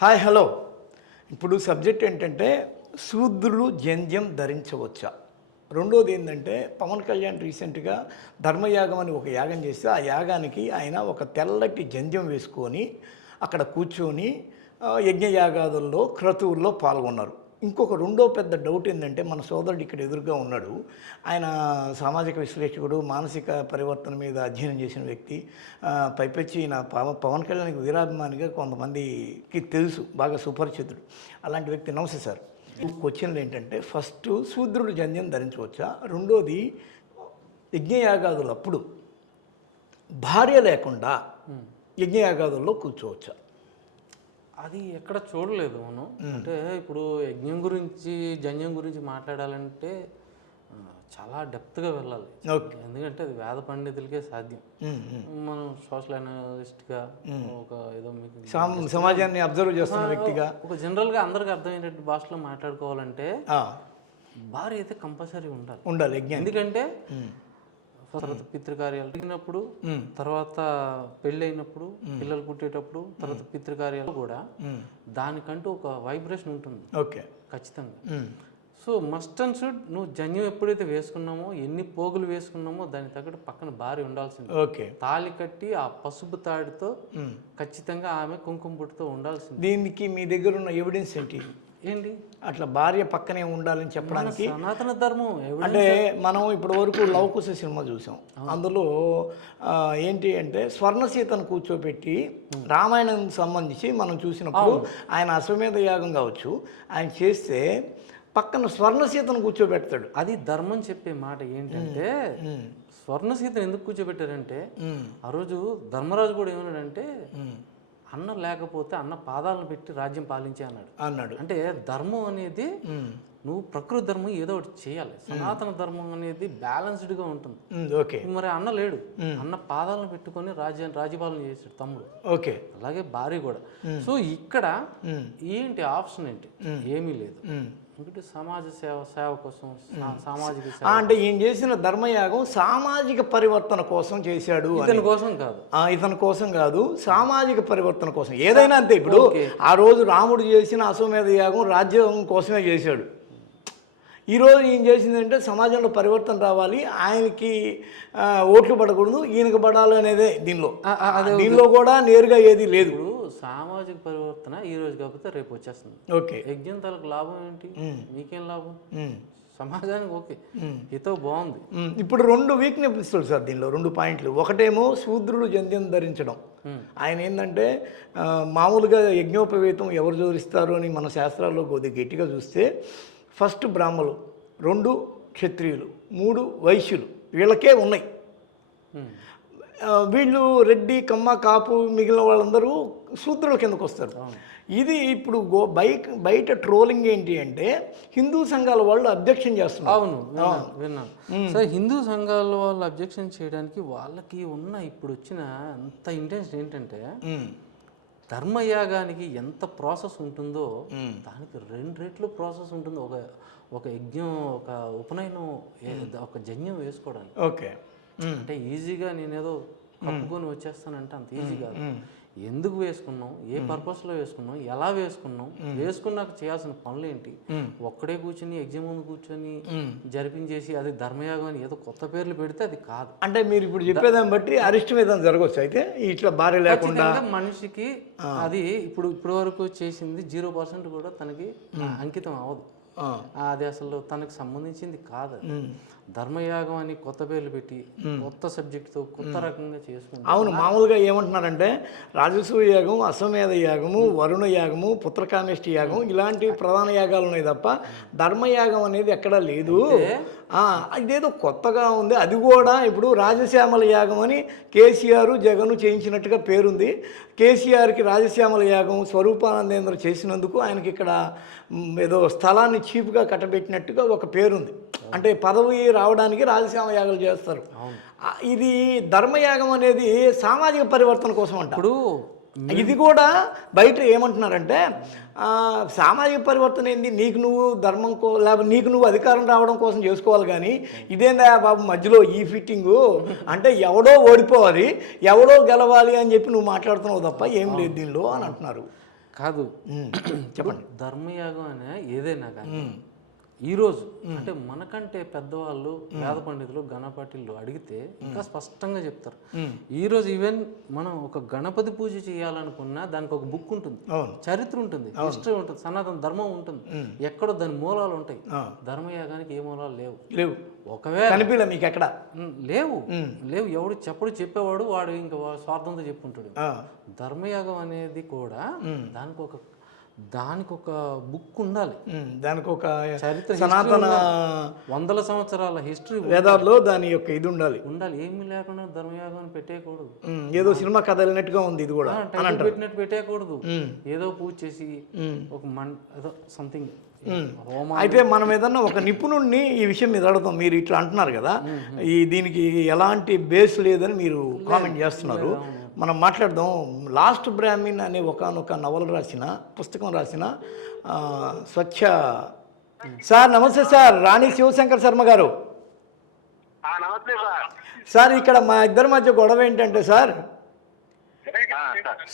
Hi hello. ఇప్పుడు subject ఏంటంటే శూద్రులు జంధ్యం ధరించవచ్చా. రెండోది ఏంటంటే పవన్ కళ్యాణ్ రీసెంట్గా ధర్మయాగం అని ఒక యాగం చేస్తే ఆ యాగానికి ఆయన ఒక తెల్లటి జంధ్యం వేసుకొని అక్కడ కూర్చొని యజ్ఞయాగాదుల్లో క్రతువుల్లో పాల్గొన్నారు. ఇంకొక రెండో పెద్ద డౌట్ ఏంటంటే మన సోదరుడు ఇక్కడ ఎదురుగా ఉన్నాడు. ఆయన సామాజిక విశ్లేషకుడు, మానసిక పరివర్తన మీద అధ్యయనం చేసిన వ్యక్తి. పైపెచ్చి ఈయన పవన్ కళ్యాణ్కి వీరాభిమానిగా కొంతమందికి తెలుసు, బాగా సుపరిచితుడు. అలాంటి వ్యక్తి. నమస్తే సార్. క్వశ్చన్లు ఏంటంటే ఫస్ట్ శూద్రుడు జంధ్యం ధరించవచ్చా, రెండోది యజ్ఞయాగాదులప్పుడు భార్య లేకుండా యజ్ఞయాగాదుల్లో కూర్చోవచ్చా. అది ఎక్కడ చూడలేదు మనం. అంటే ఇప్పుడు యజ్ఞం గురించి జంధ్యం గురించి మాట్లాడాలంటే చాలా డెప్త్గా వెళ్ళాలి. ఎందుకంటే అది వేద పండితులకే సాధ్యం. మనం సోషల్ అనలిస్ట్గా ఒక ఏదో మీకు సమాజాన్ని అబ్జర్వ్ చేస్తున్న వ్యక్తిగా ఒక జనరల్గా అందరికి అర్థమయ్యేటట్టు భాషలో మాట్లాడుకోవాలంటే భార్య అయితే కంపల్సరీ ఉండాలి. ఎందుకంటే తర్వాత పితృకార్యాలు జరిగినప్పుడు, తర్వాత పెళ్ళి అయినప్పుడు, పిల్లలు పుట్టేటప్పుడు, తర్వాత పితృకార్యాలు కూడా దానికంటూ ఒక వైబ్రేషన్ ఉంటుంది. ఓకే, ఖచ్చితంగా. సో మస్ట్ అండ్ షుడ్ నువ్వు జంధ్యం ఎప్పుడైతే వేసుకున్నామో, ఎన్ని పోగులు వేసుకున్నామో దానికి తగ్గట్టు పక్కన భార్య ఉండాల్సింది. ఓకే, తాళి కట్టి ఆ పసుపు తాడితో ఖచ్చితంగా ఆమె కుంకుమ పుట్టుతో ఉండాల్సింది. దీనికి మీ దగ్గర ఉన్న ఎవిడెన్స్ ఏంటి అట్లా భార్య పక్కనే ఉండాలని చెప్పడానికి? సనాతన ధర్మం. అంటే మనం ఇప్పటి వరకు లవకుశ సినిమా చూసాం. అందులో ఏంటి అంటే స్వర్ణసీతను కూర్చోబెట్టి రామాయణం సంబంధించి మనం చూసినప్పుడు ఆయన అశ్వమేధ యాగం కావచ్చు ఆయన చేస్తే పక్కన స్వర్ణసీతను కూర్చోబెడతాడు. అది ధర్మం చెప్పే మాట ఏంటంటే స్వర్ణసీతను ఎందుకు కూర్చోబెట్టారంటే ఆ రోజు ధర్మరాజు కూడా ఏమన్నాడంటే అన్న లేకపోతే అన్న పాదాలను పెట్టి రాజ్యం పాలించే అన్నాడు. అంటే ధర్మం అనేది నువ్వు ప్రకృతి ధర్మం ఏదో ఒకటి చేయాలి. సనాతన ధర్మం అనేది బ్యాలెన్స్డ్గా ఉంటుంది. ఓకే, మరి అన్న లేడు, అన్న పాదాలను పెట్టుకొని రాజ్యపాలన చేసాడు తమ్ముడు. ఓకే, అలాగే భార్య కూడా. సో ఇక్కడ ఏంటి ఆప్షన్ ఏంటి? ఏమీ లేదు. ఇంకటి సమాజ సేవ కోసం, సామాజిక సేవ. అంటే ఈయన చేసిన ధర్మయాగం సామాజిక పరివర్తన కోసం చేశాడు. ఇతని కోసం కాదు, ఇతని కోసం కాదు, సామాజిక పరివర్తన కోసం. ఏదైనా అంతే. ఇప్పుడు ఆ రోజు రాముడు చేసిన అశ్వమేధ యాగం రాజ్యం కోసమే చేశాడు. ఈరోజు ఈయన చేసిందంటే సమాజంలో పరివర్తన రావాలి, ఆయనకి ఓట్లు పడకూడదు, ఈయనకి పడాలి అనేదే దీనిలో కూడా నేరుగా ఏది లేదు. సామాజిక పరివర్తన ఈ రోజు కాకపోతే రేపు వచ్చేస్తుంది. ఓకే, యజ్ఞం తలకు లాభం ఏంటి? మీకేం లాభం? సమాజానికి ఓకే, హితో బాగుంది. ఇప్పుడు రెండు వీక్నెస్ సార్ దీనిలో, రెండు పాయింట్లు. ఒకటేమో శూద్రుడు జంధ్యం ధరించడం. ఆయన ఏంటంటే మామూలుగా యజ్ఞోపవేతం ఎవరు జోరిస్తారు అని మన శాస్త్రాల్లో కొద్దిగా గట్టిగా చూస్తే ఫస్ట్ బ్రాహ్మలు, 2 క్షత్రియులు, 3 వైశ్యులు, వీళ్ళకే ఉన్నాయి. వీళ్ళు రెడ్డి, కమ్మ, కాపు మిగిలిన వాళ్ళందరూ శూద్రుల కిందకు వస్తారు. ఇది ఇప్పుడు బయట ట్రోలింగ్ ఏంటి అంటే హిందూ సంఘాల వాళ్ళు అబ్జెక్షన్ చేస్తున్నారు. అవును, విన్నాను. సో హిందూ సంఘాల వాళ్ళు అబ్జెక్షన్ చేయడానికి వాళ్ళకి ఉన్న ఇప్పుడు వచ్చిన అంత ఇంటెన్షన్ ఏంటంటే ధర్మయాగానికి ఎంత ప్రాసెస్ ఉంటుందో దానికి 2 రెట్లు ప్రాసెస్ ఉంటుంది. ఒక యజ్ఞం, ఒక ఉపనయనం, ఒక జంధ్యం వేసుకోవడానికి. ఓకే, అంటే ఈజీగా నేనేదో కప్పుకొని వచ్చేస్తానంటే అంత ఈజీ కాదు. ఎందుకు వేసుకున్నాం, ఏ పర్పస్లో వేసుకున్నాం, ఎలా వేసుకున్నాం, వేసుకున్నాక చేయాల్సిన పనులు ఏంటి, ఒక్కడే కూర్చొని ఎగ్జామ్ ముందు కూర్చొని జరిపించేసి అది ధర్మయాగం అని ఏదో కొత్త పేర్లు పెడితే అది కాదు. అంటే మీరు ఇప్పుడు చెప్పేదాన్ని బట్టి అరిష్టం జరగవచ్చు. అయితే ఇట్లా భార్య లేకుండా మనిషికి అది ఇప్పటి వరకు చేసింది 0% కూడా తనకి అంకితం అవ్వదు. అది అసలు తనకు సంబంధించింది కాదు. ధర్మయాగం అని కొత్త పేర్లు పెట్టి కొత్త సబ్జెక్టుతో కొత్త రకంగా చేసుకుంటారు. అవును, మామూలుగా ఏమంటున్నారంటే రాజసూయ యాగం, అశ్వమేధ యాగము, వరుణ యాగము, పుత్రకామేష్టి యాగం ఇలాంటి ప్రధాన యాగాలు ఉన్నాయి తప్ప ధర్మయాగం అనేది ఎక్కడా లేదు. ఇదేదో కొత్తగా ఉంది. అది కూడా ఇప్పుడు రాజశ్యామల యాగం అని కేసీఆర్, జగన్ చేయించినట్టుగా పేరుంది. కేసీఆర్కి రాజశ్యామల యాగం స్వరూపానందేంద్ర చేసినందుకు ఆయనకి ఇక్కడ ఏదో స్థలాన్ని చీప్గా కట్టబెట్టినట్టుగా ఒక పేరుంది. అంటే పదవి రావడానికి రాజశ్యామ యాగాలు చేస్తారు. ఇది ధర్మయాగం అనేది సామాజిక పరివర్తన కోసం అంట. ఇప్పుడు ఇది కూడా బయట ఏమంటున్నారంటే సామాజిక పరివర్తన ఏంది, నీకు నువ్వు ధర్మం లేకపోతే నీకు నువ్వు అధికారం రావడం కోసం చేసుకోవాలి. కానీ ఇదేందా బాబు మధ్యలో ఈ ఫిట్టింగు అంటే ఎవడో ఓడిపోవాలి, ఎవడో గెలవాలి అని చెప్పి నువ్వు మాట్లాడుతున్నావు తప్ప ఏం లేదు దీనిలో అని అంటున్నారు. కాదు చెప్పండి. ధర్మయాగం అనే ఏదైనా కానీ ఈరోజు అంటే మనకంటే పెద్దవాళ్ళు వేద పండితులు గణపతిలు అడిగితే ఇంకా స్పష్టంగా చెప్తారు. ఈరోజు ఈవెన్ మనం ఒక గణపతి పూజ చేయాలనుకున్నా దానికి ఒక బుక్ ఉంటుంది, చరిత్ర ఉంటుంది, హిస్టరీ ఉంటుంది, సనాతన ధర్మం ఉంటుంది, ఎక్కడో దాని మూలాలు ఉంటాయి. ధర్మయాగానికి ఏ మూలాలు లేవు. లేవు. ఒకవేళ కనిపించలే మీకు ఎక్కడ? లేవు లేవు. ఎవడు చెప్పేవాడు వాడు ఇంకా స్వార్థంతో చెప్పుకుంటాడు. ధర్మయాగం అనేది కూడా దానికి ఒక బుక్ ఉండాలి, దానికి ఒక చరిత్ర, సనాతన వందల సంవత్సరాల హిస్టరీ వేదాల్లో దాని యొక్క ఇది ఉండాలి. ఏమీ లేకుండా ధర్మయాగం పెట్టేయకూడదు. ఏదో సినిమా కథ వెళ్ళినట్టుగా ఉంది ఇది కూడా, పెట్టినట్టు పెట్టేయకూడదు. ఏదో పూజ చేసి ఒక ఏదో సంథింగ్. అయితే మనం ఏదన్నా ఒక నిపుణుడిని ఈ విషయం మీద అడుగుతాం. మీరు ఇట్లా అంటున్నారు కదా, దీనికి ఎలాంటి బేస్ లేదని మీరు కామెంట్ చేస్తున్నారు. మనం మాట్లాడదాం. లాస్ట్ బ్రాహ్మిన్ అనే ఒకానొక నవల రాసిన, పుస్తకం రాసిన స్వచ్ఛ సార్, నమస్తే సార్, రాణి శివశంకర్ శర్మ గారు. సార్, ఇక్కడ మా ఇద్దరి మధ్య గొడవ ఏంటంటే సార్,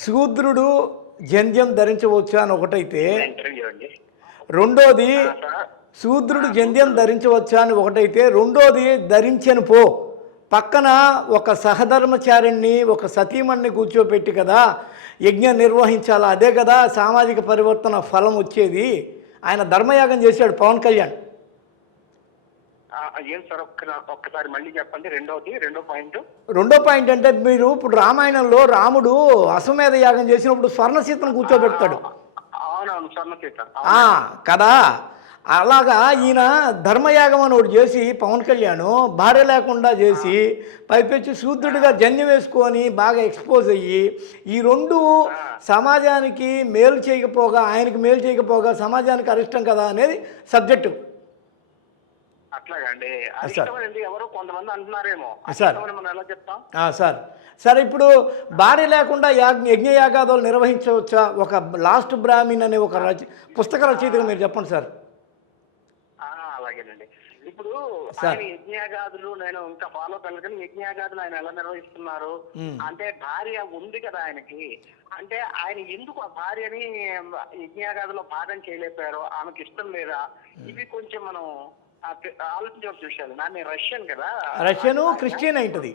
శూద్రుడు జంధ్యం ధరించవచ్చా అని ఒకటైతే, రెండోది శూద్రుడు జంధ్యం ధరించవచ్చా అని ఒకటైతే, రెండోది ధరించను పో, పక్కన ఒక సహధర్మచారిణ్ణి ఒక సతీమణ్ణి కూర్చోపెట్టి కదా యజ్ఞం నిర్వహించాలా, అదే కదా సామాజిక పరివర్తన ఫలం వచ్చేది. ఆయన ధర్మయాగం చేశాడు పవన్ కళ్యాణ్. ఏం సార్ ఒక్కసారి మళ్ళీ చెప్పండి. రెండో పాయింట్ అంటే, మీరు ఇప్పుడు రామాయణంలో రాముడు అశ్వమేధ యాగం చేసినప్పుడు స్వర్ణసీతను కూర్చోబెడతాడు కదా, అలాగా ఈయన ధర్మయాగం అని ఒకటి చేసి పవన్ కళ్యాణ్ భార్య లేకుండా చేసి పైపెచ్చి శూద్రుడిగా జన్యం వేసుకొని బాగా ఎక్స్పోజ్ అయ్యి, ఈ రెండు సమాజానికి మేలు చేయకపోగా, ఆయనకి మేలు చేయకపోగా సమాజానికి అరిష్టం కదా అనేది సబ్జెక్టు. అట్లాగండి, ఎవరో కొంతమంది అంటున్నారేమో సార్. మనం ఎలా చెప్తాం సార్, సరే, ఇప్పుడు భార్య లేకుండా యజ్ఞయాగాదులు నిర్వహించవచ్చా? ఒక లాస్ట్ బ్రాహ్మిన్ అనే ఒక పుస్తక రచయితగా మీరు చెప్పండి సార్. అలాగేనండి. ఇప్పుడు ఆయన యజ్ఞయాగాదులు నేను ఇంకా ఫాలో కలగని, యజ్ఞయాగాదులు ఆయన ఎలా నిర్వహిస్తున్నారు అంటే, భార్య ఉంది కదా ఆయనకి, అంటే ఆయన ఎందుకు ఆ భార్యని యజ్ఞయాగాదులో భాగం చేయలేకపోయారో, ఆమెకి ఇష్టం లేదా, ఇవి కొంచెం మనం ఆలోచించాల్సిన విషయాలు. నేను రష్యన్ కదా, రష్యను క్రిస్టియన్ అయింటది,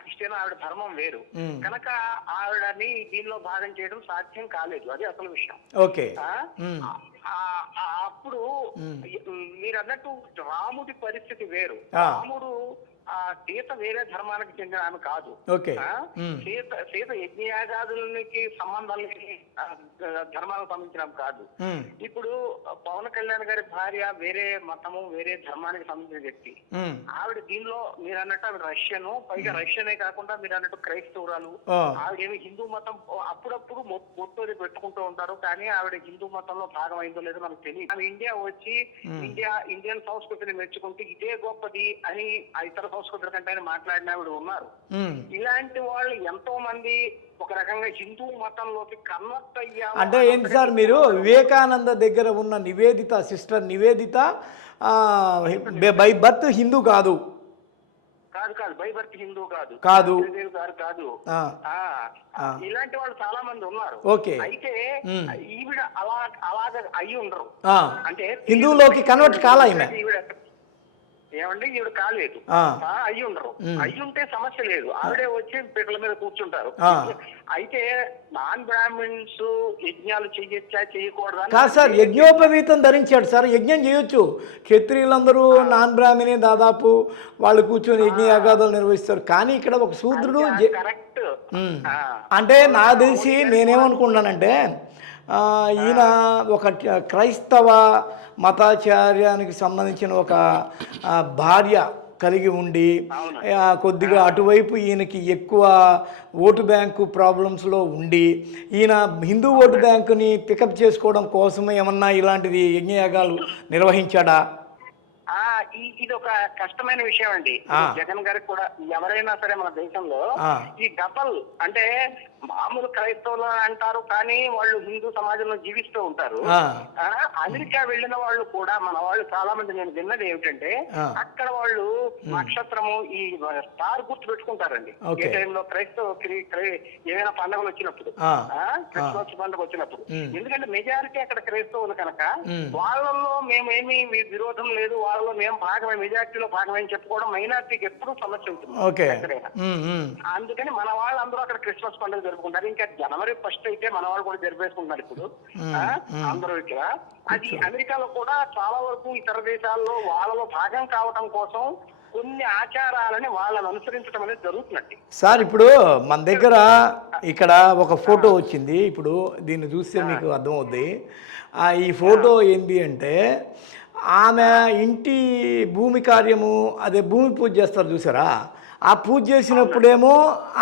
క్రిస్టియన్, ఆవిడ ధర్మం వేరు కనుక ఆవిడని దీనిలో భాగం చేయడం సాధ్యం కాలేదు. అది అసలు విషయం. ఓకే. అప్పుడు మీరు అన్నట్టు రాముడి పరిస్థితి వేరు. రాముడు సీత వేరే ధర్మానికి చెందిన ఆమె కాదు. సీత యజ్ఞయాగాదులకి సంబంధం లేని ధర్మానికి సంబంధించిన కాదు. ఇప్పుడు పవన్ కళ్యాణ్ గారి భార్య వేరే మతము, వేరే ధర్మానికి సంబంధించిన వ్యక్తి. ఆవిడ దీనిలో మీరు అన్నట్టు ఆవిడ రష్యను, పైగా రష్యనే కాకుండా మీరు అన్నట్టు క్రైస్తవురాలు. ఆవిడేమి హిందూ మతం అప్పుడప్పుడు మొత్తోది పెట్టుకుంటూ ఉంటారు, కానీ ఆవిడ హిందూ మతంలో భాగం అయిందో లేదో మనకు తెలియదు. ఆమె ఇండియా వచ్చి ఇండియన్ సంస్కృతిని మెచ్చుకుంటూ ఇదే గొప్పది అని ఇతర సంస్కృతుల కంటే మాట్లాడిన ఆవిడ ఉన్నారు. ఇలాంటి వాళ్ళు ఎంతో మంది ఒక రకంగా హిందూ మతంలోకి కన్వర్ట్ అయ్యారు. అంటే ఏంటి సార్, మీరు వివేకానంద దగ్గర ఉన్న Nivedita, sister Nivedita by birth Hindu కాదు? కాదు, బై బర్త్ హిందూ కాదు. కాదు. ఇలాంటి వాళ్ళు చాలా మంది ఉన్నారు. అయితే ఈవిడ అలాగ అయ్యి ఉండరు. అంటే హిందువులోకి కన్వర్ట్ కాలా ఈమె? ఏమండి, ఈవిడ కాలేదు, అయ్యి ఉండరు. అయ్యి ఉంటే సమస్య లేదు, ఆవిడే వచ్చి పీటల మీద కూర్చుంటారు. అయితే నాన్ బ్రాహ్మిన్స్ యజ్ఞాలు చెయ్యొచ్చా చేయకూడదా? కాదు సార్, యజ్ఞోపవీతం ధరించాడు సార్, యజ్ఞం చేయొచ్చు. క్షత్రియులందరూ నాన్ బ్రాహ్మణే, దాదాపు వాళ్ళు కూర్చొని యజ్ఞయాగాదులు నిర్వహిస్తారు. కానీ ఇక్కడ ఒక శూద్రుడు కరెక్ట్. అంటే నాకు తెలిసి నేనేమనుకున్నానంటే, ఈయన ఒక క్రైస్తవ మతాచార్యానికి సంబంధించిన ఒక భార్య కలిగి ఉండి, కొద్దిగా అటువైపు ఈయనకి ఎక్కువ ఓటు బ్యాంకు ప్రాబ్లమ్స్లో ఉండి, ఈయన హిందూ ఓటు బ్యాంకుని పికప్ చేసుకోవడం కోసమే ఏమన్నా ఇలాంటిది యజ్ఞయాగాలు నిర్వహించాడా? ఇది ఒక కష్టమైన విషయం అండి. జగన్ గారికి కూడా ఎవరైనా సరే మన దేశంలో ఈ డబల్ అంటే మామూలు క్రైస్తవులు అంటారు కానీ వాళ్ళు హిందూ సమాజంలో జీవిస్తూ ఉంటారు. అమెరికా వెళ్ళిన వాళ్ళు కూడా మన వాళ్ళు చాలా మంది నేను విన్నది ఏమిటంటే అక్కడ వాళ్ళు నక్షత్రము ఈ స్టార్ గుర్తు పెట్టుకుంటారండి. ఏ టైంలో ఏమైనా పండుగలు వచ్చినప్పుడు, క్రిస్మస్ పండుగ వచ్చినప్పుడు. ఎందుకంటే మెజారిటీ అక్కడ క్రైస్తవులు కనుక వాళ్ళల్లో మేమేమి విరోధం లేదు, వాళ్ళలో మేము భాగమే, మెజారిటీలో భాగమని చెప్పుకోవడం మైనారిటీకి ఎప్పుడూ సమస్య ఉంటుంది ఎక్కడైనా. అందుకని మన వాళ్ళందరూ అక్కడ క్రిస్మస్ పండుగ జరుపుకుంటారు. ఇంకా జనవరి 1 అయితే మన వాళ్ళు కూడా జరిపేసుకుంటున్నారు ఇప్పుడు అందరూ ఇక్కడ. అది అమెరికాలో కూడా చాలా వరకు ఇతర దేశాల్లో వాళ్ళలో భాగం కావడం కోసం కొన్ని ఆచారాలని వాళ్ళని అనుసరించడం అనేది జరుగుతున్నట్టు. సార్ ఇప్పుడు మన దగ్గర ఇక్కడ ఒక ఫోటో వచ్చింది, ఇప్పుడు దీన్ని చూస్తే మీకు అర్థమవుద్ది. ఈ ఫోటో ఏంటి అంటే ఆమె ఇంటి భూమి కార్యము, అదే భూమి పూజ చేస్తారు చూసారా, ఆ పూజ చేసినప్పుడేమో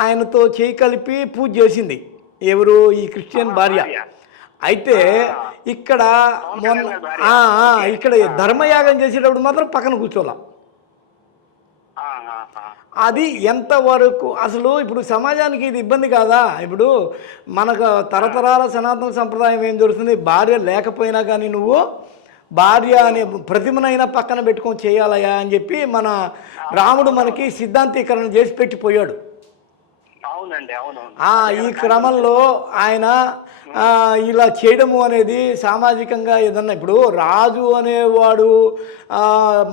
ఆయనతో చేయి కలిపి పూజ చేసింది ఎవరు, ఈ క్రిస్టియన్ భార్య. అయితే ఇక్కడ ఇక్కడ ధర్మయాగం చేసేటప్పుడు మాత్రం పక్కన కూర్చోలా. అది ఎంతవరకు అసలు ఇప్పుడు సమాజానికి ఇది ఇబ్బంది కాదా? ఇప్పుడు మనకు తరతరాల సనాతన సంప్రదాయం ఏం జరుగుతుంది, భార్య లేకపోయినా కానీ నువ్వు భార్య అనే ప్రతిమనైనా పక్కన పెట్టుకొని చేయాలయా అని చెప్పి మన రాముడు మనకి సిద్ధాంతీకరణ చేసి పెట్టిపోయాడు. ఈ క్రమంలో ఆయన ఇలా చేయడము అనేది సామాజికంగా ఏదన్నా, ఇప్పుడు రాజు అనేవాడు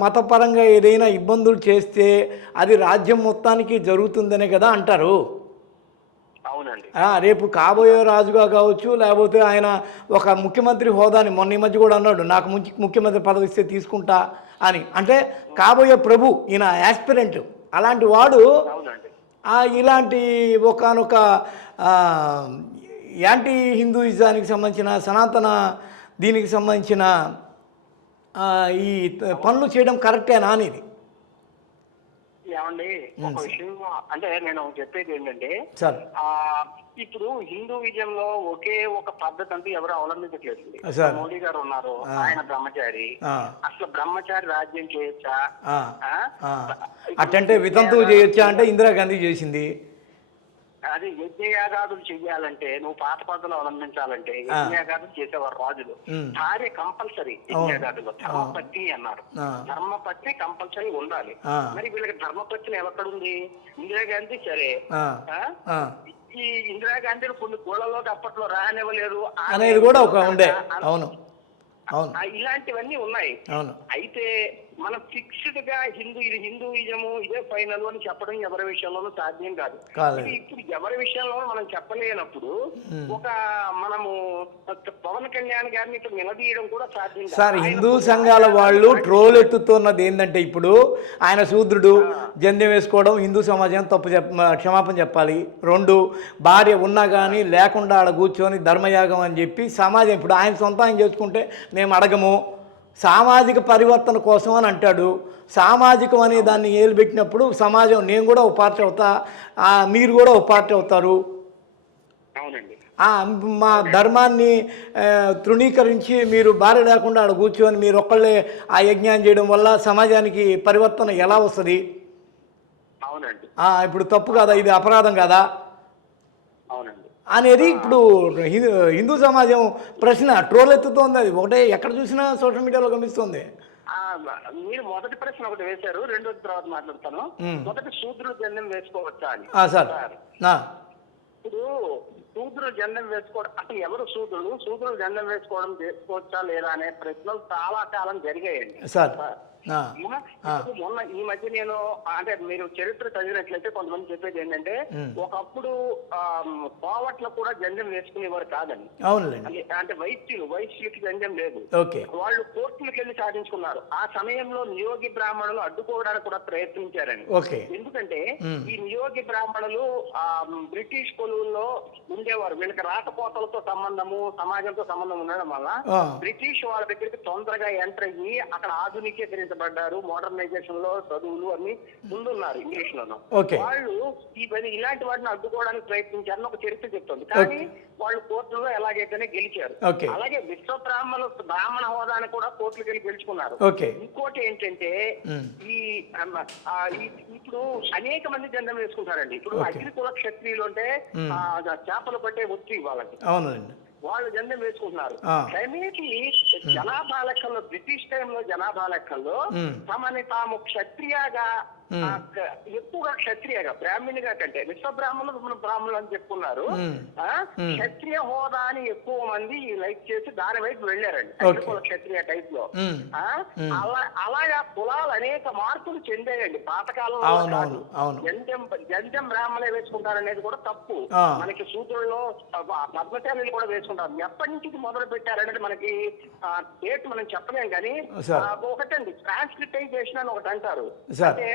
మతపరంగా ఏదైనా ఇబ్బందులు చేస్తే అది రాజ్యం మొత్తానికి జరుగుతుందనే కదా అంటారు. రేపు కాబోయే రాజుగా కావచ్చు, లేకపోతే ఆయన ఒక ముఖ్యమంత్రి హోదాని మొన్న ఈ మధ్య కూడా అన్నాడు, నాకు ముఖ్యమంత్రి పదవి ఇస్తే తీసుకుంటా అని. అంటే కాబోయే ప్రభు, ఈయన యాస్పిరెంట్. అలాంటి వాడు ఇలాంటి ఒకానొక యాంటీ హిందూయిజానికి సంబంధించిన సనాతన దీనికి సంబంధించిన ఈ పనులు చేయడం కరెక్టేనా అనేది. ఏమండి ఒక విషయం అంటే నేను చెప్పేది ఏంటంటే, ఇప్పుడు హిందూ విజయంలో ఒకే ఒక పద్ధతి అంటూ ఎవరు అవలంబించట్లేదు. మోడీ గారు ఉన్నారు, ఆయన బ్రహ్మచారి. అసలు బ్రహ్మచారి రాజ్యం చేయొచ్చా? అంటే వితంతువు చేయొచ్చా అంటే ఇందిరాగాంధీ చేసింది. అది యజ్ఞయాగాదులు చెయ్యాలంటే నువ్వు పాత పద్ధతులు అవలంబించాలంటే యజ్ఞయాగాదులు చేసేవారు రాజులు. భార్య కంపల్సరీ యజ్ఞయాగాదులు. ధర్మపత్ని అన్నారు, ధర్మపత్ని కంపల్సరీ ఉండాలి. మరి వీళ్ళకి ధర్మపత్ని ఎక్కడుంది? ఇందిరాగాంధీ సరే, ఈ ఇందిరాగాంధీని కొన్ని గోళ్లలోకి అప్పట్లో రానివ్వలేదు అనేది కూడా ఒక ఉండే. అవును, ఇలాంటివన్నీ ఉన్నాయి. అయితే మనం ఫిక్స్డ్ గా హిందూయిజము ఇదే ఫైనల్ అని చెప్పడం ఎవరి విషయంలోనూ సాధ్యం కాదు. ఇప్పుడు ఎవరి విషయంలో మనం చెప్పలేనప్పుడు ఒక మనము పవన్ కళ్యాణ్ గారిని ఇప్పుడు నిలదీయడం కూడా సాధ్యం కాదు. సార్, హిందూ సంఘాల వాళ్ళు ట్రోల్ ఎత్తుతున్నది ఏంటంటే, ఇప్పుడు ఆయన శూద్రుడు, జంధ్యం వేసుకోవడం హిందూ సమాజం తప్పు, క్షమాపణ చెప్పాలి. 2, భార్య ఉన్నా కానీ లేకుండా ఆడ కూర్చొని ధర్మయాగం అని చెప్పి సమాజం, ఇప్పుడు ఆయన సొంతం ఆయన చేసుకుంటే మేము అడగము, సామాజిక పరివర్తన కోసం అని అంటాడు. సామాజికం అనే దాన్ని ఏలుబెట్టినప్పుడు సమాజం, నేను కూడా ఒక పార్టీ అవుతా, మీరు కూడా ఒక పార్టీ అవుతారు. మా ధర్మాన్ని తృణీకరించి మీరు భార్య లేకుండా ఆడ కూర్చొని మీరు ఒక్కళ్ళే ఆ యజ్ఞాన్ని చేయడం వల్ల సమాజానికి పరివర్తన ఎలా వస్తుంది? ఇప్పుడు తప్పు కదా, ఇది అపరాధం కదా అనేది ఇప్పుడు హిందూ సమాజం ప్రశ్న ట్రోల్ ఎత్తుతోంది. అది ఒకటే, ఎక్కడ చూసినా సోషల్ మీడియాలో కనిపిస్తుంది. మీరు మొదటి ప్రశ్న ఒకటి వేశారు, రెండోది తర్వాత మాట్లాడతాను. మొదటి శూద్రులు జన్యం వేసుకోవచ్చా అని. సార్, ఇప్పుడు శూద్రులు జన్యం వేసుకోవడం, అసలు ఎవరు శూద్రులు జన్యం వేసుకోవచ్చా లేదా అనే ప్రశ్నలు చాలా కాలం జరిగాయండి సార్. మొన్న ఈ మధ్య నేను అంటే మీరు చరిత్ర చదివినట్లయితే కొంతమంది చెప్పేది ఏంటంటే, ఒకప్పుడు కోవట్లు కూడా జంజం వేసుకునేవారు కాదని. అంటే వైశ్యులకి జంజం లేదు, వాళ్ళు కోర్టులకు వెళ్ళి సాధించుకున్నారు. ఆ సమయంలో నియోగి బ్రాహ్మణులు అడ్డుకోవడానికి కూడా ప్రయత్నించారని. ఎందుకంటే ఈ నియోగి బ్రాహ్మణులు బ్రిటిష్ కొలువుల్లో ఉండేవారు, వీళ్ళకి రాకపోకలతో సంబంధము, సమాజంతో సంబంధం ఉండడం వల్ల బ్రిటిష్ వాళ్ళ దగ్గరికి తొందరగా ఎంటర్ అయ్యి అక్కడ ఆధునికీకరించడం ప్రోత్సహించబడ్డారు, మోడర్నైజేషన్ లో చదువులు అన్ని ముందున్నారు ఇంగ్లీష్ లోను. ఓకే. వాళ్ళు ఇలాంటి వాటిని అడ్డుకోవడానికి ప్రయత్నించారని ఒక చరిత్ర చెప్తుంది. కానీ వాళ్ళు కోర్టులో ఎలాగైతేనే గెలిచారు. ఓకే. అలాగే విశ్వ బ్రాహ్మణ హోదాని కూడా కోర్టులకు వెళ్ళి గెలుచుకున్నారు. ఓకే. ఇంకోటి ఏంటంటే ఇప్పుడు అనేక మంది జెండం వేసుకుంటారండి. ఇప్పుడు అగ్నికుల క్షత్రియులు అంటే చేపలు పట్టే వృత్తి వాళ్ళకి. అవునండి. వాళ్ళు జెండం వేసుకుంటున్నారు. క్రమేకి జనాభా లెక్కల్లో, బ్రిటిష్ టైంలో జనాభా లెక్కల్లో తమని తాము క్షత్రియాగా, ఎక్కువగా క్షత్రియాగా, బ్రాహ్మణిగా కంటే విశ్వ బ్రాహ్మణులు అని చెప్పుకున్నారు. క్షత్రియ హోదాని ఎక్కువ మంది లైక్ చేసి దాని వైపు వెళ్ళారండి, క్షత్రియ టైప్ లో. అలాగా కులాలు అనేక మార్పులు చెందాయండి పాతకాలంలో. జంధ్యం బ్రాహ్మణే వేసుకుంటారనేది కూడా తప్పు. మనకి సూత్రుల్లో పద్మచారులు కూడా వేసుకుంటారు. ఎప్పటి నుంచి మొదలు పెట్టారనేది మనకి డేట్ మనం చెప్పలేం. కానీ ఒకటండి ట్రాన్స్క్రిప్టైజేషన్ అని ఒకటి అంటారు. అంటే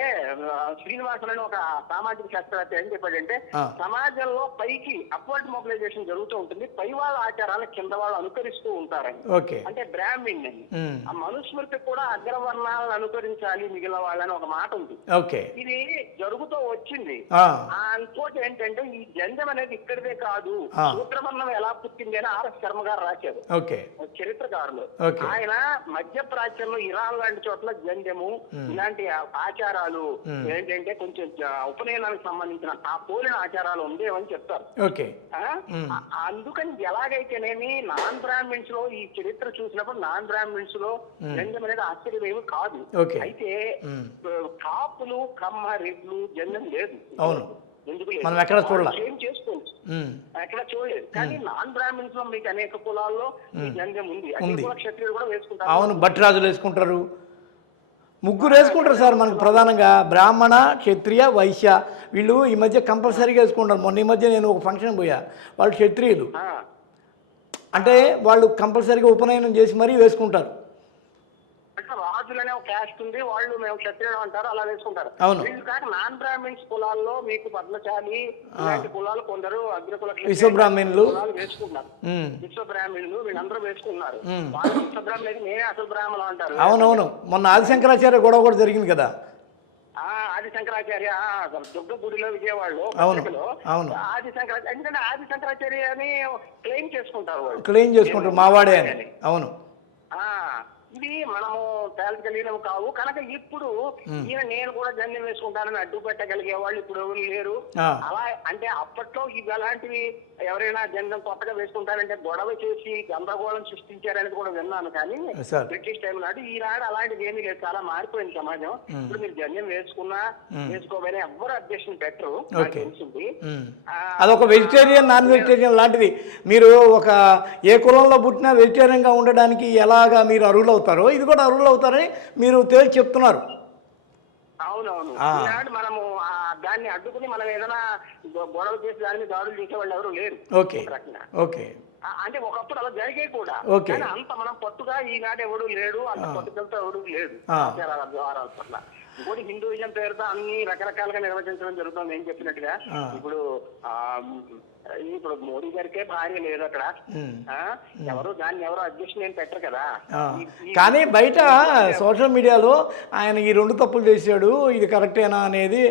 శ్రీనివాసన్ అని ఒక సామాజిక శాస్త్రవేత్త ఏం చెప్పాడంటే, సమాజంలో పైకి అప్వర్డ్ మొబిలైజేషన్ జరుగుతూ ఉంటుంది, పై వాళ్ళ ఆచారాలను కింద వాళ్ళు అనుకరిస్తూ ఉంటారని. అంటే బ్రాహ్మణ్ అని ఆ మనుస్మృతి కూడా అగ్రవర్ణాలను అనుకరించాలి మిగిలిన వాళ్ళని ఒక మాట ఉంది. ఇది జరుగుతూ వచ్చింది. ఇంకోటి ఏంటంటే ఈ జంధ్యం అనేది ఇక్కడిదే కాదు, సూత్రవర్ణం ఎలా పుట్టింది అని ఆర్ఎస్ శర్మ గారు రాశారు, చరిత్రకారులు. ఆయన మధ్య ప్రాచ్యంలో ఇరాన్ లాంటి చోట్ల జంధ్యము ఇలాంటి ఆచారాలు ఏంటంటే కొంచెం ఉపనయనానికి సంబంధించిన ఆ పోలిన ఆచారాలు ఉండేవని చెప్తారు. అందుకని ఎలాగైతేనేమి నాన్ బ్రాహ్మిన్స్ లో ఈ చరిత్ర చూసినప్పుడు నాన్ బ్రాహ్మిన్స్ లో జంధ్యం అనేది ఆశ్చర్యమేమి కాదు. అయితే కాపులు, కమ్మ, రెడ్లు జంధ్యం లేదు. మనం ఎక్కడ చూడలేదు, ఎక్కడ చూడలేదు. కానీ నాన్ బ్రాహ్మిన్స్ లో మీకు అనేక కులాల్లో ఈ జంధ్యం ఉంది. క్షత్రియులు కూడా వేసుకుంటారు. అవును, భట్రాజులు వేసుకుంటారు, ముగ్గురు వేసుకుంటారు సార్. మనకు ప్రధానంగా బ్రాహ్మణ, క్షత్రియ, వైశ్య వీళ్ళు ఈ మధ్య కంపల్సరీగా వేసుకుంటారు. మొన్న ఈ మధ్య నేను ఒక ఫంక్షన్ పోయా, వాళ్ళు క్షత్రియులు అంటే వాళ్ళు కంపల్సరీగా ఉపనయనం చేసి మరీ వేసుకుంటారు. రాజులనే ఒక క్యాస్ట్ ఉంది, వాళ్ళు మేము క్షత్రియులు అంటారు, అలా వేసుకుంటారు. వీళ్ళు కాక నాన్ బ్రాహ్మిన్స్ కులాల్లో మీకు పద్మశాలి ఇలాంటి కులాలు కొందరు అగ్రకుల విశ్వబ్రాహ్మణులు వేసుకుంటున్నారు. విశ్వబ్రాహ్మణులు వీళ్ళందరూ వేసుకుంటున్నారు. విశ్వబ్రాహ్మణులు నేనే అసలు బ్రాహ్మణులు అంటారు. అవునవును, మొన్న ఆదిశంకరాచార్య గొడవ కూడా జరిగింది కదా. ఆదిశంకరాచార్య దుర్గగుడిలో విజయవాడలో ఆదిశంకరాచార్య, ఎందుకంటే ఆదిశంకరాచార్య అని క్లెయిమ్ చేసుకుంటారు మావాడే అని. అవును, ఇది మనము తేల్చగలిగినవి కావు. కనుక ఇప్పుడు ఈయన నేను కూడా జన్యం వేసుకుంటానని అడ్డు పెట్టగలిగే వాళ్ళు ఇప్పుడు ఎవరు లేరు. అలా అంటే అప్పట్లో ఇవి అలాంటివి ఎవరైనా జన్యం కొత్తగా వేసుకుంటారంటే గొడవ చేసి గందరగోళం సృష్టించారనేది కూడా విన్నాను. కానీ బ్రిటిష్ టైం నాడు ఈనాడు అలాంటిది ఏమీ లేదు, చాలా మారిపోయింది సమాజం. ఇప్పుడు మీరు జన్యం వేసుకున్నా వేసుకోవాలి ఎవ్వరు అబ్జెక్షన్ పెట్టరు, తెలిసింది. అదొక వెజిటేరియన్ నాన్ వెజిటేరియన్ లాంటిది. మీరు ఒక ఏ కులంలో పుట్టినా వెజిటేరియన్ గా ఉండడానికి ఎలాగా మీరు అర్హులు అవుతారో ఇది కూడా అర్హులు అవుతారని మీరు తేల్చి చెప్తున్నారు. అవునవును, ఈనాడు మనము దాన్ని అడ్డుకుని మనం ఏదైనా గొడవ చేసి దాని మీద దాడులు చేసేవాళ్ళు ఎవరు లేరు. అంటే ఒకప్పుడు అలా జరిగే కూడా, కానీ అంత మనం పట్టుగా ఈనాడు ఎవడు లేడు, అంత పట్టుదలతో ఎవడు లేడు ఆచారాల ద్వారా పట్ల. ఇంకోటి హిందూయిజం పేరుతో అన్ని రకరకాలుగా నిర్వచించడం జరుగుతుంది. ఏం చెప్పినట్టుగా ఇప్పుడు మోడీ గారికే భార్య లేదు అక్కడ, ఎవరు దాన్ని ఎవరు అధ్యక్షులు ఏం పెట్టరు కదా. కానీ బయట సోషల్ మీడియాలో ఆయన ఈ 2 తప్పులు చేశాడు, ఇది కరెక్టేనా అనేది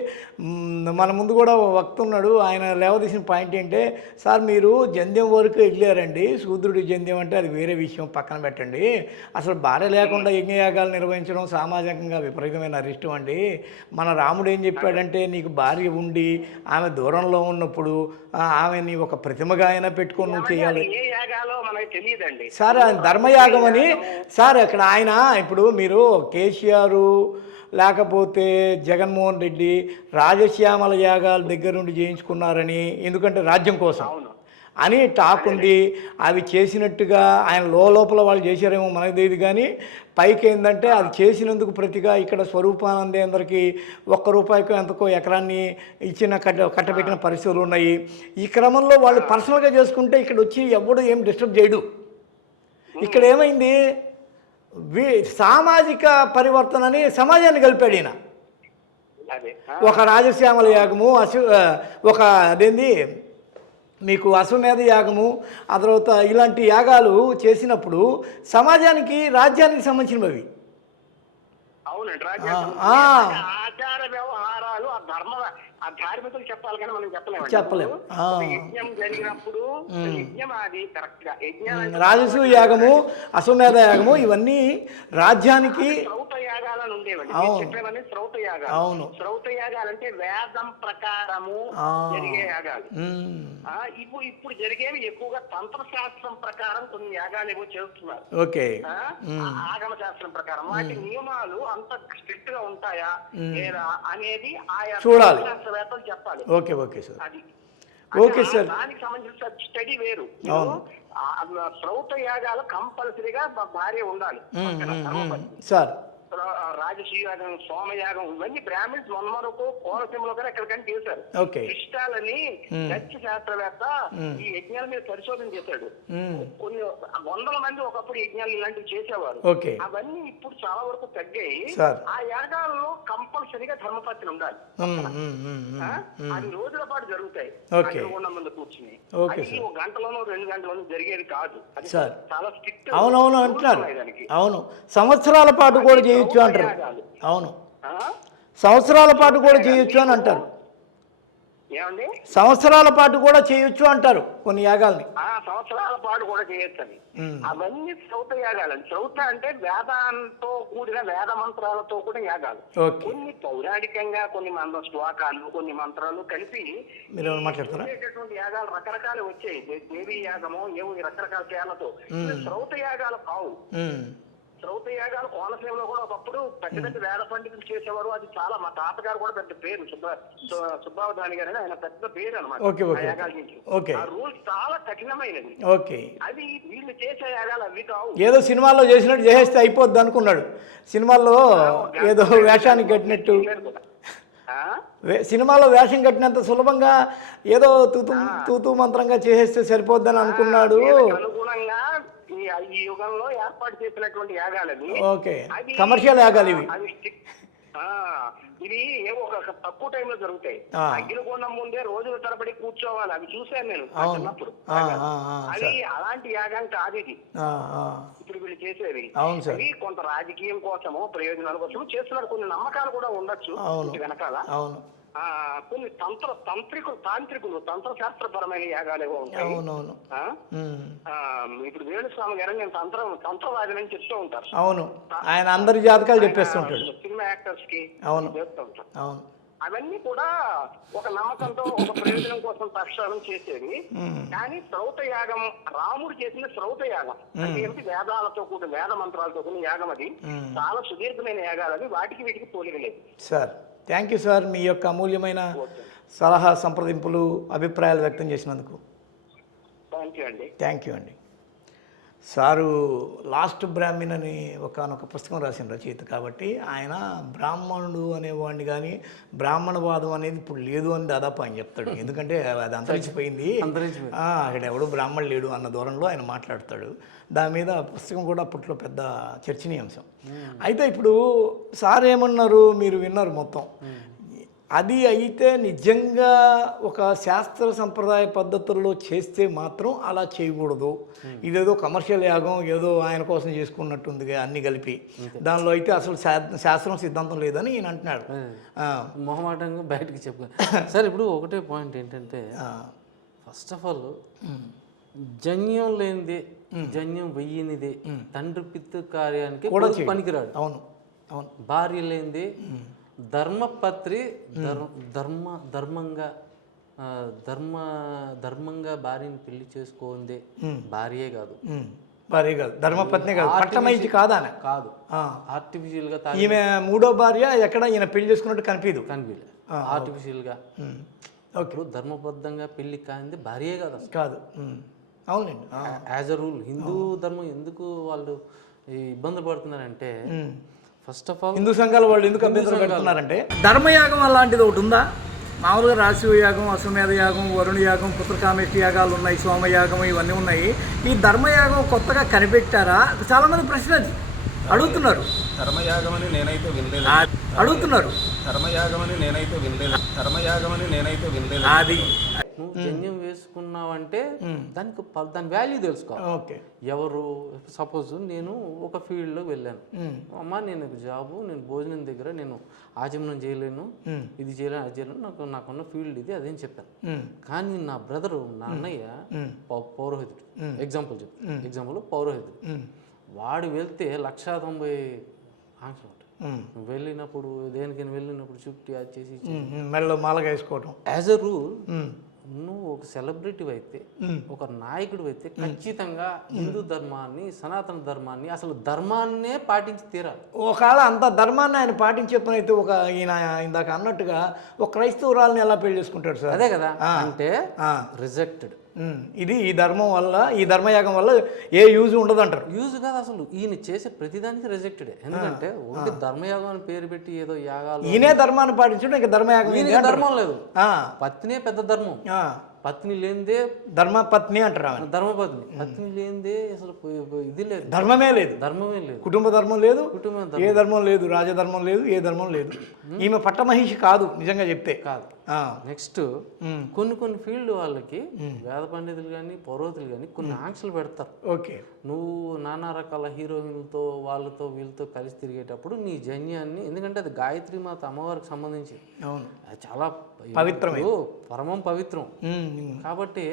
మన ముందు కూడా వస్తున్నాడు. ఆయన లేవదీసిన పాయింట్ ఏంటంటే, సార్ మీరు జంధ్యం వరకు వెళ్ళారండి, శూద్రుడి జంధ్యం అంటే అది వేరే విషయం, పక్కన పెట్టండి. అసలు భార్య లేకుండా యజ్ఞయాగాలు నిర్వహించడం సామాజికంగా విపరీతమైన అరిష్టం అండి. మన రాముడు ఏం చెప్పాడంటే, నీకు భార్య ఉండి ఆమె దూరంలో ఉన్నప్పుడు ఆమె నీ ఒక ప్రతిమగా అయినా పెట్టుకొని నువ్వు చేయాలి సార్. ధర్మయాగం అని సార్ అక్కడ ఆయన ఇప్పుడు మీరు కేసీఆర్ లేకపోతే జగన్మోహన్ రెడ్డి రాజశ్యామల యాగాల దగ్గర నుండి చేయించుకున్నారని, ఎందుకంటే రాజ్యం కోసం అని టాక్ ఉంది. అవి చేసినట్టుగా ఆయన లోపల వాళ్ళు చేశారేమో మనకు తెలియదు, కానీ పైకి ఏంటంటే అది చేసినందుకు ప్రతిగా ఇక్కడ స్వరూపానందేందరికి ₹1 ఎంతకో ఎకరాన్ని ఇచ్చిన కట్టబెట్టిన పరిస్థితులు ఉన్నాయి. ఈ క్రమంలో వాళ్ళు పర్సనల్గా చేసుకుంటే ఇక్కడ వచ్చి ఎవడు ఏం డిస్టర్బ్ చేయడు. ఇక్కడ ఏమైంది, సామాజిక పరివర్తనని సమాజాన్ని కలిపాడు ఈయన. ఒక రాజశ్యామల యాగము, ఒక అదేంది మీకు అశ్వమేధ యాగము, ఆ తర్వాత ఇలాంటి యాగాలు చేసినప్పుడు సమాజానికి రాజ్యానికి సంబంధించినవి. అవునండి, ఆచార వ్యవహారాలు ఆ ధార్మికులు చెప్పాలి కానీ మనం చెప్పలేము. యజ్ఞం జరిగినప్పుడు యజ్ఞం అది కరెక్ట్ గా రాజసూయ యాగము, అశ్వమేధ యాగము ఇవన్నీ రాజ్యానికి శ్రౌత యాగాలని ఉండేవండి. చెప్పేవన్నీ శ్రౌత యాగాలు. అవును, శ్రౌత యాగాలు అంటే వేదం ప్రకారము జరిగే యాగాలు. ఇప్పుడు జరిగేవి ఎక్కువగా తంత్రశాస్త్రం ప్రకారం కొన్ని యాగాలు ఏవో చేస్తున్నారు. ఓకే, ఆగమ శాస్త్రం ప్రకారం వాటి నియమాలు అంత స్ట్రిక్ట్ గా ఉంటాయా లేదా అనేది ఆయా చూడాలి, శాస్త్రవేత్తలు చెప్పాలి. ఓకే ఓకే సార్, అది ఓకే సార్. దానికి సంబంధించిన స్టడీ వేరు. శ్రౌత యాగాలు కంపల్సరీగా భార్య ఉండాలి సార్. రాజసూయ యాగం, సోమయాగం ఇవన్నీ బ్రాహ్మిన్స్ వరకు కోనసీమలో కూడా ఎక్కడికైనా చేశారు. ఇష్టాలని డచ్ శాస్త్రవేత్త ఈ యజ్ఞాల మీద పరిశోధన చేశాడు. కొన్ని వందల మంది ఒకప్పుడు యజ్ఞాలు ఇలాంటివి చేసేవారు. అవన్నీ ఇప్పుడు చాలా వరకు తగ్గాయి. ఆ యాగాల్లో కంపల్సరీగా ధర్మపత్ని ఉండాలి. అది రోజుల పాటు జరుగుతాయి. ముందు కూర్చుని అది 1 గంటలోనో 2 గంటలోనో జరిగేది కాదు. అది చాలా స్ట్రిక్ట్. అవునవును అంటున్నారు. అవును, సంవత్సరాల పాటు కూడా చేయొచ్చు అంటారు. అవును, సంవత్సరాల పాటు కూడా చేయొచ్చు అని అంటారు. ఏమండి, సంవత్సరాల పాటు కూడా చేయొచ్చు అంటారు కొన్ని యాగాల్ని. సంవత్సరాల పాటు కూడా చేయొచ్చు అని. అవన్నీ శ్రౌత యాగాలండి. శ్రౌత అంటే వేదాంతో కూడిన వేద మంత్రాలతో కూడా యాగాలు. కొన్ని పౌరాణికంగా కొన్ని శ్లోకాలు కొన్ని మంత్రాలు కలిపి మాట్లాడేటటువంటి యాగాలు రకరకాలు వచ్చాయి. దేవీ యాగము ఏవో రకరకాల పేర్లతో. శ్రౌత యాగాలు కావు. శ్రౌత యాగాలు కోనసీమలో కూడా ఒకప్పుడు పెద్ద పెద్ద వేద పండితులు చేసేవారు. అది చాలా, మా తాతగారు కూడా పెద్ద పేరు సుబ్బావధాని గారు, ఆయన పెద్ద పేరు అనమాట. ఆ రూల్స్ చాలా కఠినమైనది. అది వీళ్ళు చేసే యాగాలు అవి కావు. ఏదో సినిమాల్లో చేసినట్టు చేసేస్తే అయిపోద్ది అనుకున్నాడు. సినిమాల్లో ఏదో వేషానికి కట్టినట్టు, సినిమాలో వేషం కట్టినంత సులభంగా ఏదో తూతూ మంత్రంగా చేసేస్తే సరిపోద్దని అనుకున్నాడు. అనుగుణంగా ఈ యుగంలో ఏర్పాటు చేసినటువంటి యాగాలని కమర్షియల్ యాగాలు ఇవి. ఇవి ఏవో ఒక తక్కువ టైంలో జరుగుతాయి. అగ్నిగుండం ముందే రోజుల తరబడి కూర్చోవాలి. అవి చూశాను నేను చిన్నప్పుడు. అది అలాంటి యాగం కాదు ఇది. ఇప్పుడు వీళ్ళు చేసేవి అవి కొంత రాజకీయం కోసము ప్రయోజనాల కోసము చేస్తున్నారు. కొన్ని నమ్మకాలు కూడా ఉండొచ్చు వెనకాల. కొన్ని తాంత్రికులు తంత్రశాస్త్రపరమైన యాగాలేవో ఉంటాయి. ఇప్పుడు వేణుస్వామి గారు నేను తంత్రవాది అని చెప్తూ ఉంటారు. అవును, ఆయన అందరి జాతకాలు చెప్పేస్తుంటాడు సినిమా యాక్టర్స్ కి చెప్తూ ఉంటారు. అవన్నీ కూడా ఒక నమ్మకంతో ఒక ప్రయోజనం కోసం ప్రక్షాళన చేసేది. కానీ శ్రౌత యాగం, రాముడు చేసిన శ్రౌత యాగం అంటే ఏమిటి, వేదాలతో కూడిన వేద మంత్రాలతో కూడిన యాగం. అది చాలా సుదీర్ఘమైన యాగాలు. అవి వాటికి వీటికి పోలిగలేదు. సార్, థ్యాంక్ యూ సార్, మీ యొక్క అమూల్యమైన సలహా సంప్రదింపులు అభిప్రాయాలు వ్యక్తం చేసినందుకు. థ్యాంక్ యూ అండి. సారు లాస్ట్ బ్రాహ్మణ్ అని ఒకనొక పుస్తకం రాసిన రచయిత కాబట్టి ఆయన బ్రాహ్మణుడు అనేవాడిని కానీ బ్రాహ్మణవాదం అనేది ఇప్పుడు లేదు అని దాదాపు ఆయన చెప్తాడు. ఎందుకంటే అది అంతరించిపోయింది, అక్కడ ఎవడు బ్రాహ్మణుడు లేడు అన్న దూరంలో ఆయన మాట్లాడతాడు. దాని మీద పుస్తకం కూడా అప్పట్లో పెద్ద చర్చనీయాంశం. అయితే ఇప్పుడు సార్ ఏమన్నారు, మీరు విన్నారు మొత్తం. అది అయితే నిజంగా ఒక శాస్త్ర సంప్రదాయ పద్ధతుల్లో చేస్తే మాత్రం అలా చేయకూడదు. ఇదేదో కమర్షియల్ యాగం ఏదో ఆయన కోసం చేసుకున్నట్టుంది అన్ని కలిపి. దానిలో అయితే అసలు శాస్త్రం సిద్ధాంతం లేదని ఈయన అంటున్నాడు. మొహమాటంగా బయటకు చెప్పు సార్. ఇప్పుడు ఒకటే పాయింట్ ఏంటంటే, ఫస్ట్ ఆఫ్ ఆల్ జన్యం లేనిదే, జన్యం వెయ్యినిదే తండ్రి పితృ కార్యానికి పనికిరాడు. అవును అవును. భార్య లేనిదే ధర్మపత్రి ధర్మంగా భార్యని పెళ్లి చేసుకోందే భార్యే కాదు, ధర్మపత్ని కాదు, పట్టమైంది కాదు. ఆర్టిఫిషియల్ గా ఈమె మూడో భార్య ఎక్కడ ఈయన పెళ్లి చేసుకున్నట్టు కనిపించదు ఆర్టిఫిషియల్ గా. ఇప్పుడు ధర్మబద్ధంగా పెళ్లి కానిది భార్యే కాదు. అవునండి. యాజ్ అ రూల్ హిందూ ధర్మం ఎందుకు వాళ్ళు ఇబ్బందులు పడుతున్నారంటే, ఫస్ట్ ఆఫ్ ఆల్ హిందూ సంఘాల వాళ్ళు ఎందుకు అభ్యంతరం పెడుతున్నారంటే, ధర్మయాగం అలాంటిది ఒకటి ఉందా? మామూలుగా రాశివ యాగం, అశ్వమేధ యాగం, వరుణ యాగం, పుత్రకామేష్టి యాగాలు ఉన్నాయి, సోమయాగం ఇవన్నీ ఉన్నాయి. ఈ ధర్మయాగం కొత్తగా కనిపెట్టారా? చాలామంది ప్రశ్న అడుగుతున్నారు. ధర్మయాగమని నేనైతే వినలేదు. అడుగుతున్నారు. ధర్మయాగమని నేనైతే వినలేదు. అది నువ్వు జన్యం చేసుకున్నావంటే దాని వాల్యూ తెలుసుకోవాలి. ఓకే. ఎవరు సపోజ్ నేను ఒక ఫీల్డ్లోకి వెళ్ళాను, అమ్మ నేను జాబు, నేను భోజనం దగ్గర నేను ఆచమనం చేయలేను, ఇది చేయలేను, అది చేయలేను, నాకున్న ఫీల్డ్ ఇది అదేం చెప్పాను. కానీ నా బ్రదరు, నా అన్నయ్య పౌరోహితుడు, ఎగ్జాంపుల్ పౌరోహితుడు, వాడు వెళ్తే 190 ఆంక్షలు ఉంటాయి. నువ్వు వెళ్ళినప్పుడు దేనికి వెళ్ళినప్పుడు చుట్టి అది చేసి మెడలో మాలగా వేసుకోవడం. యాజ్ అ రూల్ నువ్వు ఒక సెలబ్రిటీ అయితే, ఒక నాయకుడు అయితే ఖచ్చితంగా హిందూ ధర్మాన్ని, సనాతన ధర్మాన్ని, అసలు ధర్మాన్నే పాటించి తీరాలి. ఒకవేళ అంత ధర్మాన్ని ఆయన పాటించే పని అయితే ఒక ఈయన ఇందాక అన్నట్టుగా ఒక క్రైస్తవురాలని ఎలా పెళ్లి చేసుకుంటాడు సార్? అదే కదా, అంటే రిజెక్టెడ్. ఇది ఈ ధర్మం వల్ల, ఈ ధర్మయాగం వల్ల ఏ యూజ్ ఉండదు అంటారు. యూజ్ కాదు అసలు, ఈయన చేసే ప్రతిదానికి రిజెక్టెడే. ఎందుకంటే ఒకటి ధర్మయాగం అని పేరు పెట్టి ఏదో యాగాలు, ఈయనే ధర్మాన్ని పాటించడం, ఇంకా ధర్మయాగం ధర్మం లేదు. పత్నినే పెద్ద ధర్మం. పత్ని లేనిదే ధర్మపత్ని అంటారు. ధర్మపత్ని, పత్ని లేనిదే అసలు ఇది లేదు, ధర్మమే లేదు, ధర్మమే లేదు, కుటుంబ ధర్మం లేదు, ఏ ధర్మం లేదు, రాజధర్మం లేదు, ఏ ధర్మం లేదు. ఈమె పట్టమహిషి కాదు నిజంగా చెప్తే. కాదు. నెక్స్ట్ కొన్ని ఫీల్డ్ వాళ్ళకి వేద పండితులు కానీ పౌరోహితులు కానీ కొన్ని ఆంక్షలు పెడతారు. ఓకే. నువ్వు నానా రకాల హీరోయిన్లతో వాళ్ళతో వీళ్ళతో కలిసి తిరిగేటప్పుడు నీ జన్యాన్ని, ఎందుకంటే అది గాయత్రి మాత అమ్మవారికి సంబంధించి చాలా పవిత్రమైన, పరమం పవిత్రం కాబట్టి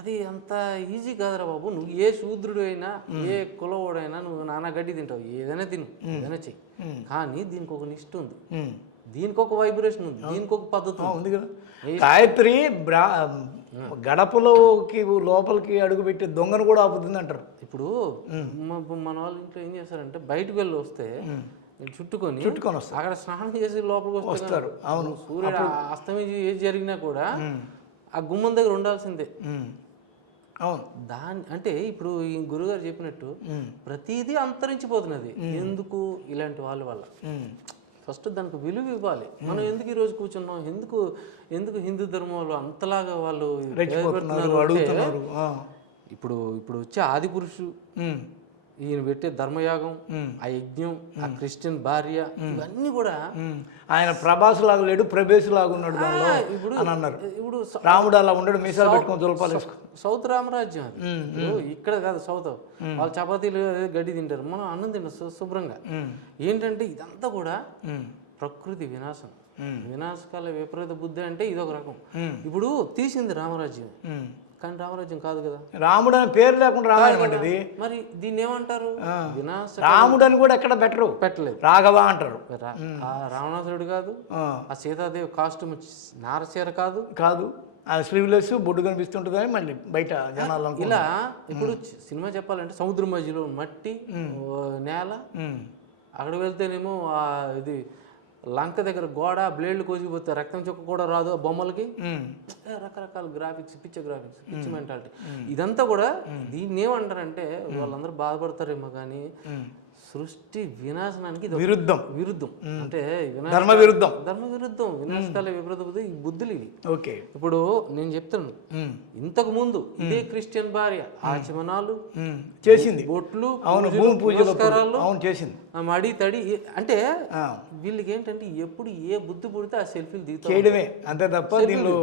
అది అంత ఈజీ కాదురా బాబు. నువ్వు ఏ శూద్రుడు అయినా, ఏ కులవాడైనా నువ్వు నానా గడ్డి తింటావు, ఏదైనా తిను, ఏదైనా చెయ్యి. కానీ దీనికి ఒక నిష్ట ఉంది, దీనికి ఒక వైబ్రేషన్ ఉంది, దీనికి ఒక పద్ధతి ఉంది కదా. గాయత్రి గడపలోకి లోపలికి అడుగు పెట్టి దొంగను కూడా ఆపుతుంది అంటారు. ఇప్పుడు మన వాళ్ళ ఇంట్లో ఏం చేస్తారంటే బయటకు వెళ్ళి వస్తే చుట్టుకొని వస్తారు, అక్కడ స్నానం చేసి లోపలికి వస్తారు. అవును, సూర్యుడు అస్తమించి ఏది జరిగినా కూడా ఆ గుమ్మం దగ్గర ఉండాల్సిందే. అవును. అంటే ఇప్పుడు ఈ గురుగారు చెప్పినట్టు ప్రతిదీ అంతరించిపోతున్నది. ఎందుకు? ఇలాంటి వాళ్ళ వల్ల. ఫస్ట్ దానికి విలువ ఇవ్వాలి. మనం ఎందుకు ఈరోజు కూర్చున్నాం, ఎందుకు హిందూ ధర్మంలో అంతలాగా వాళ్ళు అడుగుతున్నారు? ఇప్పుడు వచ్చే ఆది పురుషుడు, ఈయన పెట్టే ధర్మయాగం, ఆ యజ్ఞం, ఆ క్రిస్టియన్ భార్య, ఇవన్నీ కూడా ఆయన ప్రభాస్ లాగా లేడు, ప్రభేస్ లాగా ఉన్నాడు ఇప్పుడు అని అన్నారు. ఇప్పుడు రాముడు అలా ఉండడు, మీసాలు పెట్టుకొని జోల్పాలు. సౌత్ రామరాజ్యం అది. ఇక్కడ కాదు, సౌత్ వాళ్ళు చపాతీలు గడ్డి తింటారు, మనం అన్నం తింటాం శుభ్రంగా. ఏంటంటే ఇదంతా కూడా ప్రకృతి వినాశం, వినాశకాల విపరీత బుద్ధి. అంటే ఇదొక రకం. ఇప్పుడు తీసింది రామరాజ్యం, కానీ రామరాజ్యం కాదు కదా. రాముడు అని పేరు లేకుండా రామాయణం అంటే మరి దీన్ని ఏమంటారు? వినాశ. రాముడు అని కూడా ఎక్కడ పెట్టలేదు, రాఘవ అంటారు. ఆ రావణాసురుడు కాదు, ఆ సీతాదేవి కాస్ట్యూమ్ నారచీర కాదు, ఆ స్లీవ్లెస్ బొడ్డు కనిపిస్తుంటుంది అని మళ్ళీ బయట జనాలు ఇలా. ఇప్పుడు సినిమా చెప్పాలంటే సముద్రం మధ్యలో మట్టి నేల, అక్కడ వెళ్తేనేమో ఇది లంక దగ్గర గోడ బ్లేడ్లు కోసిపోతే రక్తం చుక్క కూడా రాదు ఆ బొమ్మలకి. రకరకాల గ్రాఫిక్స్, పిచ్చి మెంటాలిటీ. ఇదంతా కూడా దీన్ని ఏమంటారంటే వాళ్ళందరూ బాధపడతారేమో కానీ సృష్టి వినాశనానికి విరుద్ధం. అంటే ధర్మ విరుద్ధం వినాశకాల విపరీత బుద్ధి, ఈ బుద్ధులు ఇవి. ఓకే. ఇప్పుడు నేను చెప్తాను, ఇంతకు ముందు ఇదే క్రిస్టియన్ భార్య ఆచమనాలు చేసింది, బొట్లు, పురస్కారాలు చేసింది, మడి తడి. అంటే వీళ్ళకి ఏంటంటే ఎప్పుడు ఏ బుద్ధి పుడితే ఆ సెల్ఫీలు దిగుతాయి, అంతే తప్ప దీనిలో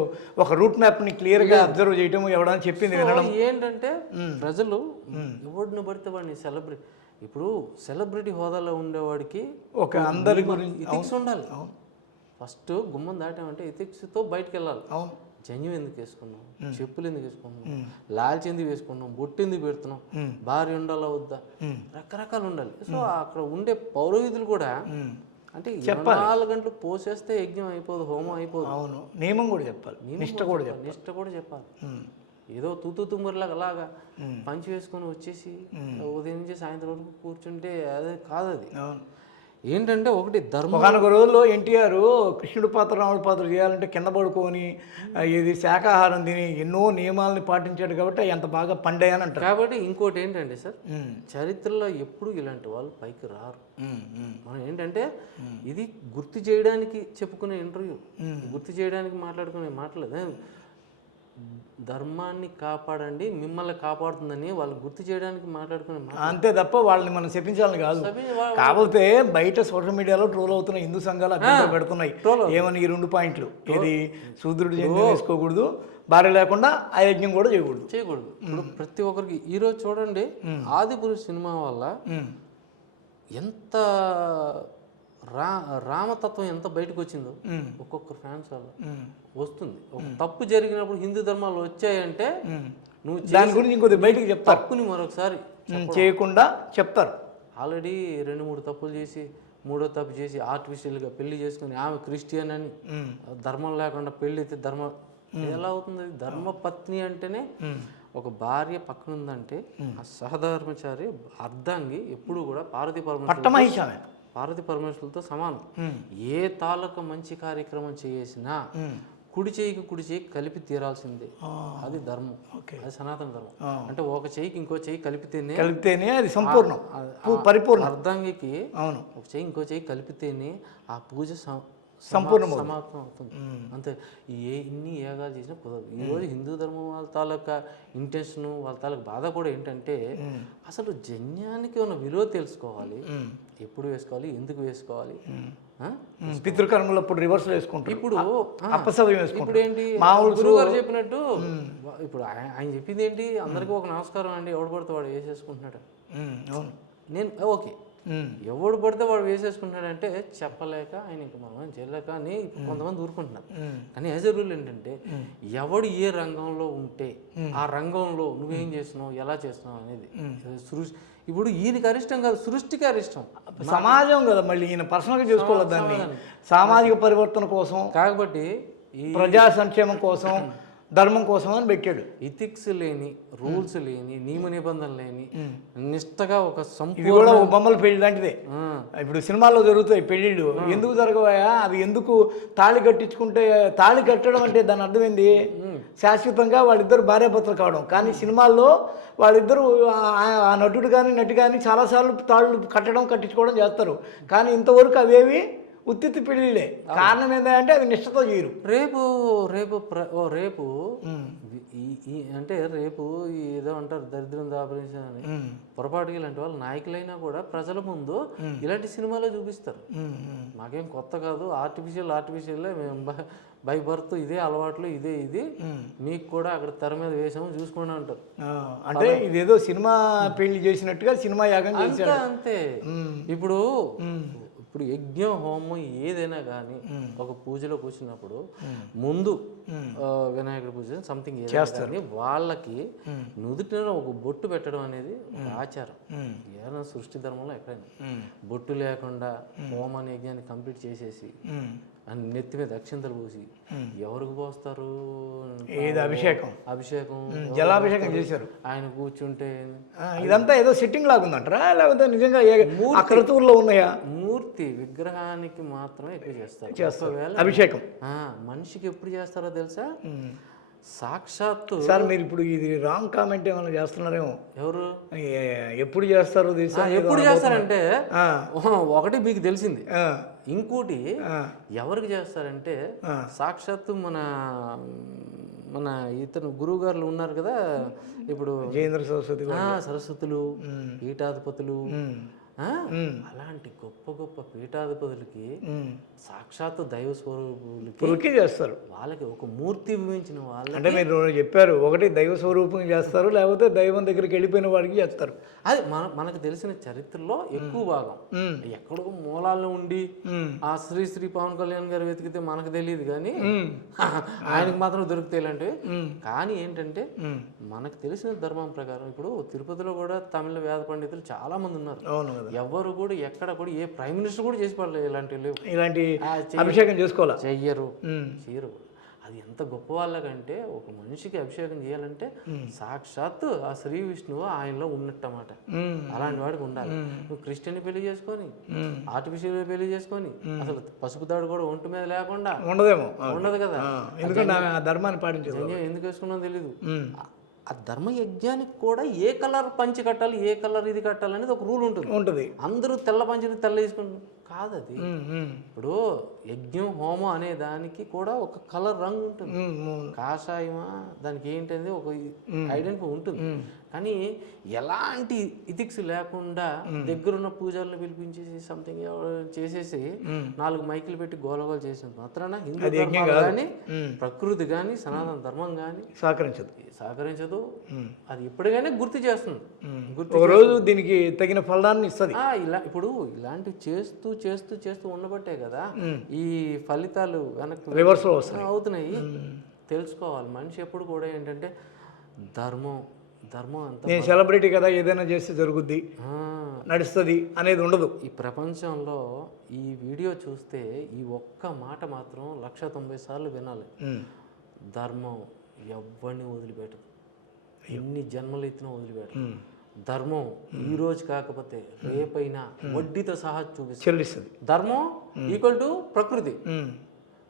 ఒక రూట్ మ్యాప్ ని క్లియర్ గా అబ్జర్వ్ చేయడం ఎవడని చెప్పింది వినడం. ఏంటంటే ప్రజలు ఎవడిని పడితే వాడిని సెలబ్రేట్. ఇప్పుడు సెలబ్రిటీ హోదాలో ఉండేవాడికి ఒక అందరి గురించి ఎథిక్స్ ఉండాలి. ఫస్ట్ గుమ్మం దాటామంటే ఎథిక్స్తో బయటకు వెళ్ళాలి. జన్యం ఎందుకు వేసుకున్నాం, చెప్పులు ఎందుకు వేసుకున్నాం, లాల్చి ఎందుకు వేసుకున్నాం, బొట్టు ఎందుకు పెడుతున్నాం, భార్య ఉండాలా వద్దా, రకరకాలు ఉండాలి. సో అక్కడ ఉండే పౌరోహితులు కూడా అంటే 24 గంటలు పోసేస్తే యజ్ఞం అయిపోదు, హోమం అయిపోదు. అవును, నియమం కూడా చెప్పాలి, నిష్ట కూడా చెప్పాలి. ఏదో తుమ్మరిలాగా అలాగా పంచి వేసుకొని వచ్చేసి ఉదయం నుంచి సాయంత్రం వరకు కూర్చుంటే అదే కాదు. అది ఏంటంటే ఒకటి ధర్మం. ఒక రోజుల్లో ఎన్టీఆర్ కృష్ణుడి పాత్ర రాముడి పాత్ర చేయాలంటే కింద పడుకొని ఇది శాకాహారం తిని ఎన్నో నియమాలని పాటించాడు కాబట్టి ఎంత బాగా పండాయని అంటారు. కాబట్టి ఇంకోటి ఏంటంటే సార్, చరిత్రలో ఎప్పుడు ఇలాంటి వాళ్ళు పైకి రారు. మనం ఏంటంటే ఇది గుర్తు చేయడానికి చెప్పుకునే ఇంటర్వ్యూ, గుర్తు చేయడానికి మాట్లాడుకునే మాటలేదు. ధర్మాన్ని కాపాడండి, మిమ్మల్ని కాపాడుతుందని వాళ్ళు గుర్తు చేయడానికి మాట్లాడుకునే అంతే తప్ప వాళ్ళని మనం చెప్పించాలని కాదు. కాకపోతే బయట సోషల్ మీడియాలో ట్రోల్ అవుతున్న హిందూ సంఘాలు అభ్యంతరం పెడుతున్నాయి. ఏమని ఈ 2 పాయింట్లు, ఇది శూద్రుడు జన్యం వేసుకోకూడదు, భార్య లేకుండా ఆ యజ్ఞం కూడా చేయకూడదు. ఇప్పుడు ప్రతి ఒక్కరికి ఈరోజు చూడండి ఆదిపురుష్ సినిమా వల్ల ఎంత రామతత్వం ఎంత బయటకు వచ్చిందో ఒక్కొక్క ఫ్యాన్స్ వల్ల వస్తుంది. ఒక తప్పు జరిగినప్పుడు హిందూ ధర్మాలు వచ్చాయంటే నువ్వు దాని గురించి ఇంకొద్ది బయటకు చెప్తారు, తప్పుని మరొకసారి చేయకుండా చెప్తారు. ఆల్రెడీ 2-3 తప్పులు చేసి 3వ తప్పు చేసి ఆర్టిఫిషియల్గా పెళ్లి చేసుకుని ఆమె క్రిస్టియన్ అని ధర్మం లేకుండా పెళ్లి అయితే ధర్మం ఎలా అవుతుంది? ధర్మపత్ని అంటేనే ఒక భార్య పక్కన ఉందంటే ఆ సహధర్మచారి అర్ధాంగి ఎప్పుడు కూడా పార్వతీ పరమేశ్వరులతో సమానం. ఏ తాలూకా మంచి కార్యక్రమం చేసినా కుడి చేయికి కలిపి తీరాల్సిందే. అది ధర్మం, అది సనాతన ధర్మం. అంటే ఒక చేయికి ఇంకో చేయి కలిపితేనే అది సంపూర్ణం, పరిపూర్ణం. అర్ధాంగికి ఒక చేయి ఇంకో చేయి కలిపితేనే ఆ పూజ సమాప్తం అవుతుంది. అంతే. ఇన్ని యాగాలు చేసినా కుదరదు. ఈరోజు హిందూ ధర్మం వాళ్ళ తాలూకా ఇంటెన్షన్, వాళ్ళ తాలూకా బాధ కూడా ఏంటంటే అసలు జన్యానికి ఉన్న విలువ తెలుసుకోవాలి. ఎప్పుడు వేసుకోవాలి, ఎందుకు వేసుకోవాలి, పితృకర్మలు అప్పుడు రివర్స్ వేసుకుంటారు. ఇప్పుడు ఇప్పుడు ఏంటి గురువు గారు చెప్పినట్టు ఇప్పుడు ఆయన చెప్పింది ఏంటి? అందరికీ ఒక నమస్కారం అండి, ఎవడు పడితే వాడు వేసేసుకుంటున్నాడు. నేను ఓకే, ఎవడు పడితే వాడు వేసేసుకుంటున్నాడంటే చెప్పలేక ఆయన ఇంక మనం చేయలేక అని కొంతమంది ఊరుకుంటున్నారు. కానీ యాజ్ ఎ రూల్ ఏంటంటే ఎవడు ఏ రంగంలో ఉంటే ఆ రంగంలో నువ్వేం చేస్తున్నావు, ఎలా చేస్తున్నావు అనేది ఇప్పుడు ఈయనకి అరిష్టం కాదు, సృష్టికి అరిష్టం. సమాజం కదా, మళ్ళీ ఈయన పర్సనల్గా చేసుకోవాలి దాన్ని, సామాజిక పరివర్తన కోసం, కాబట్టి ప్రజా సంక్షేమం కోసం, ధర్మం కోసం అని పెట్టాడు. ఇథిక్స్ లేని, రూల్స్ లేని, నియమ నిబంధనలు లేని నిష్టగా ఒక ఇది కూడా ఒక బొమ్మల పెళ్లి లాంటిదే. ఇప్పుడు సినిమాల్లో జరుగుతాయి పెళ్ళిళ్ళు, ఎందుకు జరగవా? అది ఎందుకు తాళి కట్టించుకుంటే, తాళి కట్టడం అంటే దాని అర్థమైంది శాశ్వతంగా వాళ్ళిద్దరు భార్యాభర్తలు కావడం. కానీ సినిమాల్లో వాళ్ళిద్దరూ ఆ నటుడు కానీ నటి కానీ చాలాసార్లు తాళ్ళు కట్టించుకోవడం చేస్తారు. కానీ ఇంతవరకు అవేవి ఉత్తిత్తి పెళ్ళిళ్ళే. కారణం ఏంటంటే అది నిష్ఠతో చేయరు. రేపు అంటే రేపు ఏదో అంటారు దరిద్రం దాపరించారు అని, పొరపాటుగా ఇలాంటి వాళ్ళు నాయకులైనా కూడా ప్రజల ముందు ఇలాంటి సినిమాలో చూపిస్తారు. మాకేం కొత్త కాదు, ఆర్టిఫిషియల్ మేము బై బర్త్ ఇదే అలవాట్లు, ఇది మీకు కూడా అక్కడ తెర మీద వేసాము చూసుకోండి అంటారు. అంటే ఇదేదో సినిమా పెళ్లి చేసినట్టుగా సినిమా యాగం చేశారు అంతే. ఇప్పుడు యజ్ఞం, హోమం ఏదైనా కానీ ఒక పూజలో కూర్చున్నప్పుడు ముందు వినాయకుడి పూజ సంథింగ్ ఏదైనా వాళ్ళకి నుదుటిన ఒక బొట్టు పెట్టడం అనేది ఒక ఆచారం. ఏదైనా సృష్టి ధర్మంలో ఎక్కడైనా బొట్టు లేకుండా హోమాన్ని యజ్ఞాన్ని కంప్లీట్ చేసేసి నెత్తి మీద అక్షింతలు పోసి ఎవరికి పోస్తారు? అభిషేకం జలాభిషేకం చేశారు. ఆయన కూర్చుంటే ఇదంతా ఏదో సెట్టింగ్ లాగా ఉందంటారా, లేకపోతే నిజంగా క్రతువుల్లో ఉన్నాయా? మూర్తి విగ్రహానికి మాత్రమే ఎక్కువ చేస్తారు అభిషేకం. మనిషికి ఎప్పుడు చేస్తారో తెలుసా? సాక్షాత్తు. సార్ మీరు ఇప్పుడు ఇది రాంగ్ కామెంట్ ఏమైనా చేస్తున్నారేమో. ఎవరు ఎప్పుడు చేస్తారో తెలుసా? ఎప్పుడు చేస్తారంటే ఒకటి మీకు తెలిసింది, ఇంకోటి ఎవరికి చేస్తారంటే సాక్షాత్తు మన ఇతను గురువు గారులు ఉన్నారు కదా, ఇప్పుడు జయేంద్ర సరస్వతులు, పీఠాధిపతులు, అలాంటి గొప్ప పీఠాధిపతులకి సాక్షాత్తు దైవ స్వరూపులకి చేస్తారు. వాళ్ళకి ఒక మూర్తి వివరించిన వాళ్ళకి. అంటే మీరు చెప్పారు, ఒకటి దైవ స్వరూపం చేస్తారు, లేకపోతే దైవం దగ్గరికి వెళ్ళిపోయిన వాడికి చేస్తారు. అది మనకు తెలిసిన చరిత్రలో ఎక్కువ భాగం ఎక్కడో మూలాల్లో ఉండి ఆ శ్రీ పవన్ కళ్యాణ్ గారు వెతికితే మనకు తెలియదు, కానీ ఆయనకు మాత్రం దొరుకుతాయి ఇలాంటివి. కానీ ఏంటంటే మనకు తెలిసిన ధర్మం ప్రకారం ఇప్పుడు తిరుపతిలో కూడా తమిళ వేద పండితులు చాలా మంది ఉన్నారు. ఎవరు కూడా ఎక్కడ కూడా ఏ ప్రైమ్ మినిస్టర్ కూడా చేసి పడలేదు ఇలాంటి అభిషేకం చేసుకోవాలి, చెయ్యరు. అది ఎంత గొప్ప వాళ్ళకంటే ఒక మనిషికి అభిషేకం చేయాలంటే సాక్షాత్తు ఆ శ్రీ విష్ణువు ఆయనలో ఉన్నట్టమాట. అలాంటి వాడికి ఉండాలి. నువ్వు క్రిస్టియన్ పెళ్లి చేసుకొని, ఆర్టిఫిషియల్ పెళ్లి చేసుకొని, అసలు పసుపు తాడు కూడా ఒంటి మీద లేకుండా ఉండదు కదా. ధర్మాన్ని పాటించదు. ఎందుకు వేసుకున్నా తెలీదు. ఆ ధర్మ యజ్ఞానికి కూడా ఏ కలర్ పంచి కట్టాలి, ఏ కలర్ ఇది కట్టాలి అనేది ఒక రూల్ ఉంటుంది. అందరూ తెల్ల పంచిని తెల్ల వేసుకుంటారు కాదు. అది ఇప్పుడు యజ్ఞం, హోమం అనే దానికి కూడా ఒక కలర్ రంగు ఉంటుంది. కాషాయమా దానికి ఏంటంటే ఒక ఐడెంటిటీ ఉంటుంది. కానీ ఎలాంటి ఇథిక్స్ లేకుండా దగ్గరున్న పూజలను పిలిపించేసి సంథింగ్ చేసేసి 4 మైకులు పెట్టి గోలగోలు చేసిన మాత్రాన హిందూ ధర్మాలు కానీ ప్రకృతి కానీ సనాతన ధర్మం కానీ సహకరించదు. అది ఎప్పటికైనా గుర్తు చేస్తుంది. ఒక రోజు దీనికి తగిన ఫలాన్ని ఇస్తుంది. ఇప్పుడు ఇలాంటివి చేస్తూ చేస్తూ చేస్తూ ఉండబట్టే కదా ఈ ఫలితాలు వెనక్కి రివర్స్ అవుతున్నాయి. తెలుసుకోవాలి మనిషి ఎప్పుడు కూడా ఏంటంటే ధర్మం అంత నేను సెలబ్రిటీ కదా ఏదైనా చేస్తే జరుగుద్ది నడుస్తుంది అనేది ఉండదు. ఈ ప్రపంచంలో ఈ వీడియో చూస్తే ఈ ఒక్క మాట మాత్రం 190 సార్లు వినాలి. ధర్మం ఎవ్వరిని వదిలిపెట్టదు, ఎన్ని జన్మలు ఎత్తినా వదిలిపెట్టదు. ధర్మం ఈ రోజు కాకపోతే రేపైనా వడ్డీతో సహా చెల్లిస్తుంది. ధర్మం ఈక్వల్ టు ప్రకృతి.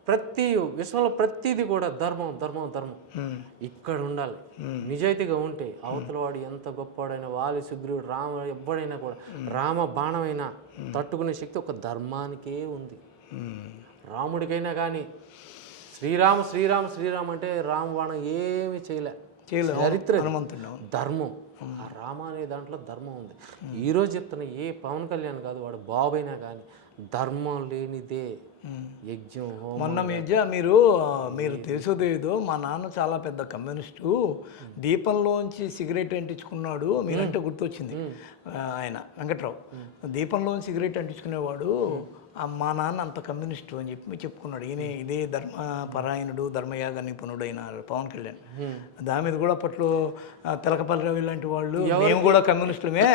ప్రతి విశ్వంలో ప్రతిదీ కూడా ధర్మం ధర్మం ధర్మం ఇక్కడ ఉండాలి. నిజాయితీగా ఉంటే అవతల వాడు ఎంత గొప్పవాడైనా వాలి సుగ్రీవుడు రామ ఎవ్వడైనా కూడా రామ బాణమైనా తట్టుకునే శక్తి ఒక ధర్మానికే ఉంది. రాముడికైనా కానీ శ్రీరామ్ అంటే రామ బాణం ఏమీ చేయలే. చరిత్ర ధర్మం. ఆ రామ అనే దాంట్లో ధర్మం ఉంది. ఈరోజు చెప్తున్న ఏ పవన్ కళ్యాణ్ కాదు వాడు బాబైనా కానీ ధర్మం లేనిదే యజ్ఞం. మొన్న మీరు తెలుసో తెలీదో మా నాన్న చాలా పెద్ద కమ్యూనిస్టు. దీపంలోంచి సిగరెట్ అంటించుకున్నాడు. మీరంటే గుర్తొచ్చింది. ఆయన వెంకట్రావు దీపంలోంచి సిగరెట్ అంటించుకునేవాడు. మా నాన్న అంత కమ్యూనిస్టు అని చెప్పి చెప్పుకున్నాడు. ఈయన ఇదే ధర్మపరాయణుడు ధర్మయాగ నిపుణుడైన పవన్ కళ్యాణ్. దాని మీద కూడా అప్పట్లో తెలకపల్లి రవి లాంటి వాళ్ళు మేము కూడా కమ్యూనిస్టులమే,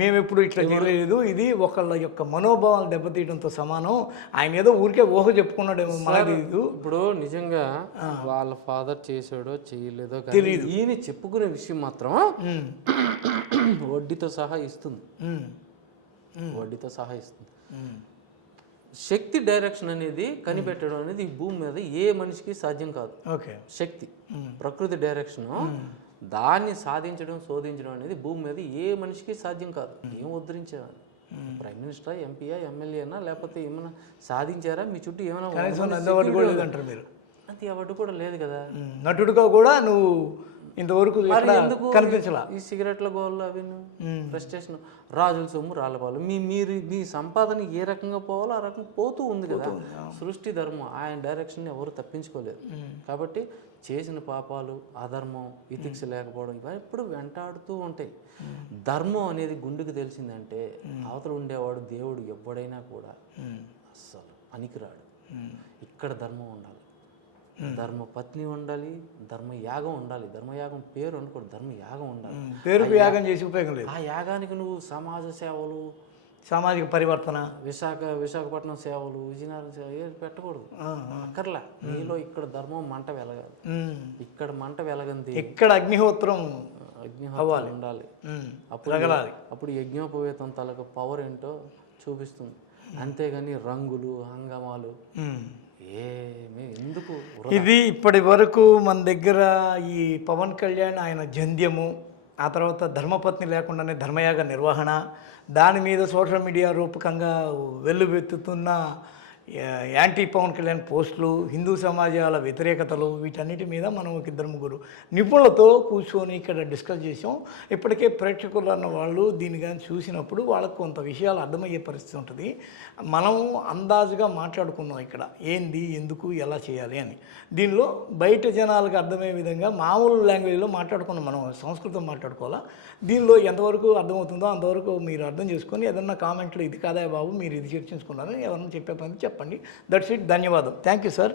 మేము ఎప్పుడు ఇట్లా చేయలేదు, ఇది ఒకళ్ళ యొక్క మనోభావాలు దెబ్బతీయడంతో సమానం. ఆయన ఏదో ఊరికే ఊహ చెప్పుకున్నాడేమో మనకు తెలియదు. ఇప్పుడు నిజంగా వాళ్ళ ఫాదర్ చేసాడో చేయలేదో తెలియదు. ఈయన చెప్పుకునే విషయం మాత్రం వడ్డీతో సహా ఇస్తుంది. శక్తి డైరెక్షన్ అనేది కనిపెట్టడం అనేది ఈ భూమి మీద ఏ మనిషికి సాధ్యం కాదు. శక్తి ప్రకృతి డైరెక్షన్ దాన్ని సాధించడం శోధించడం అనేది భూమి మీద ఏ మనిషికి సాధ్యం కాదు. ఏం ఉద్ధరించేవారు? ప్రైమ్ మినిస్టర్, ఎంపీయా, ఎమ్మెల్యేనా, లేకపోతే ఏమైనా సాధించారా? మీ చుట్టూ ఏమైనా అది అవార్డు కూడా లేదు కదా. నటుడుగా కూడా నువ్వు ఇంతవరకు కనిపించాల. ఈ సిగరెట్ల గోళ్ళు అవి ఫ్రస్ట్రేషన్, రాజుల సొమ్ము రాళ్ళపాలు. మీ సంపాదన ఏ రకంగా పోవాలో ఆ రకంగా పోతూ ఉంది కదా. సృష్టి ధర్మం ఆయన డైరెక్షన్ ఎవరు తప్పించుకోలేరు. కాబట్టి చేసిన పాపాలు, అధర్మం, ఇథిక్స్ లేకపోవడం ఇవన్నీ ఎప్పుడు వెంటాడుతూ ఉంటాయి. ధర్మం అనేది గుండెకి తెలిసిందంటే అవతల ఉండేవాడు దేవుడు ఎవ్వడైనా కూడా అస్సలు పనికిరాడు. ఇక్కడ ధర్మం ఉండాలి, ధర్మపత్ని ఉండాలి, ధర్మయాగం ఉండాలి. ధర్మయాగం పేరు అనుకోడు, ధర్మయాగం ఉండాలి. పేరుకు యాగం చేసి ఉపయోగం లేదు. ఆ యాగానికి నువ్వు సమాజ సేవలు, సామాజిక పరివర్తన, విశాఖపట్నం సేవలు, విజయనగరం సేవ ఏది పెట్టకూడదు. అక్కర్లా. నీలో ఇక్కడ ధర్మం మంట వెలగాలి. ఇక్కడ మంట వెలగంది ఇక్కడ అగ్నిహోత్రం ఉండాలి. అప్పుడు యజ్ఞోపవేతం తాలూకు పవర్ ఏంటో చూపిస్తుంది. అంతేగాని రంగులు, హంగమాలు ఎందుకు? ఇది ఇప్పటి వరకు మన దగ్గర ఈ పవన్ కళ్యాణ్ ఆయన జంధ్యము, ఆ తర్వాత ధర్మపత్ని లేకుండానే ధర్మయాగ నిర్వహణ, దాని మీద సోషల్ మీడియా రూపకంగా వెల్లువెత్తుతున్న యాంటీ పవన్ కళ్యాణ్ పోస్టులు, హిందూ సమాజాల వ్యతిరేకతలు, వీటన్నిటి మీద మనం ఒక 2-3 నిపుణులతో కూర్చొని ఇక్కడ డిస్కస్ చేసాం. ఇప్పటికే ప్రేక్షకులు అన్న వాళ్ళు దీన్ని కానీ చూసినప్పుడు వాళ్ళకు కొంత విషయాలు అర్థమయ్యే పరిస్థితి ఉంటుంది. మనం అందాజుగా మాట్లాడుకున్నాం ఇక్కడ ఏంది, ఎందుకు, ఎలా చేయాలి అని. దీనిలో బయట జనాలకు అర్థమయ్యే విధంగా మామూలు లాంగ్వేజ్లో మాట్లాడుకున్నాం. మనం సంస్కృతం మాట్లాడుకోవాలా. దీనిలో ఎంతవరకు అర్థమవుతుందో అంతవరకు మీరు అర్థం చేసుకొని ఏదన్నా కామెంట్లు ఇది కాదా బాబు మీరు ఇది చర్చించుకున్నారని ఎవరన్నా చెప్పే పని చెప్పండి. That's it. ధన్యవాదం. Thank you sir.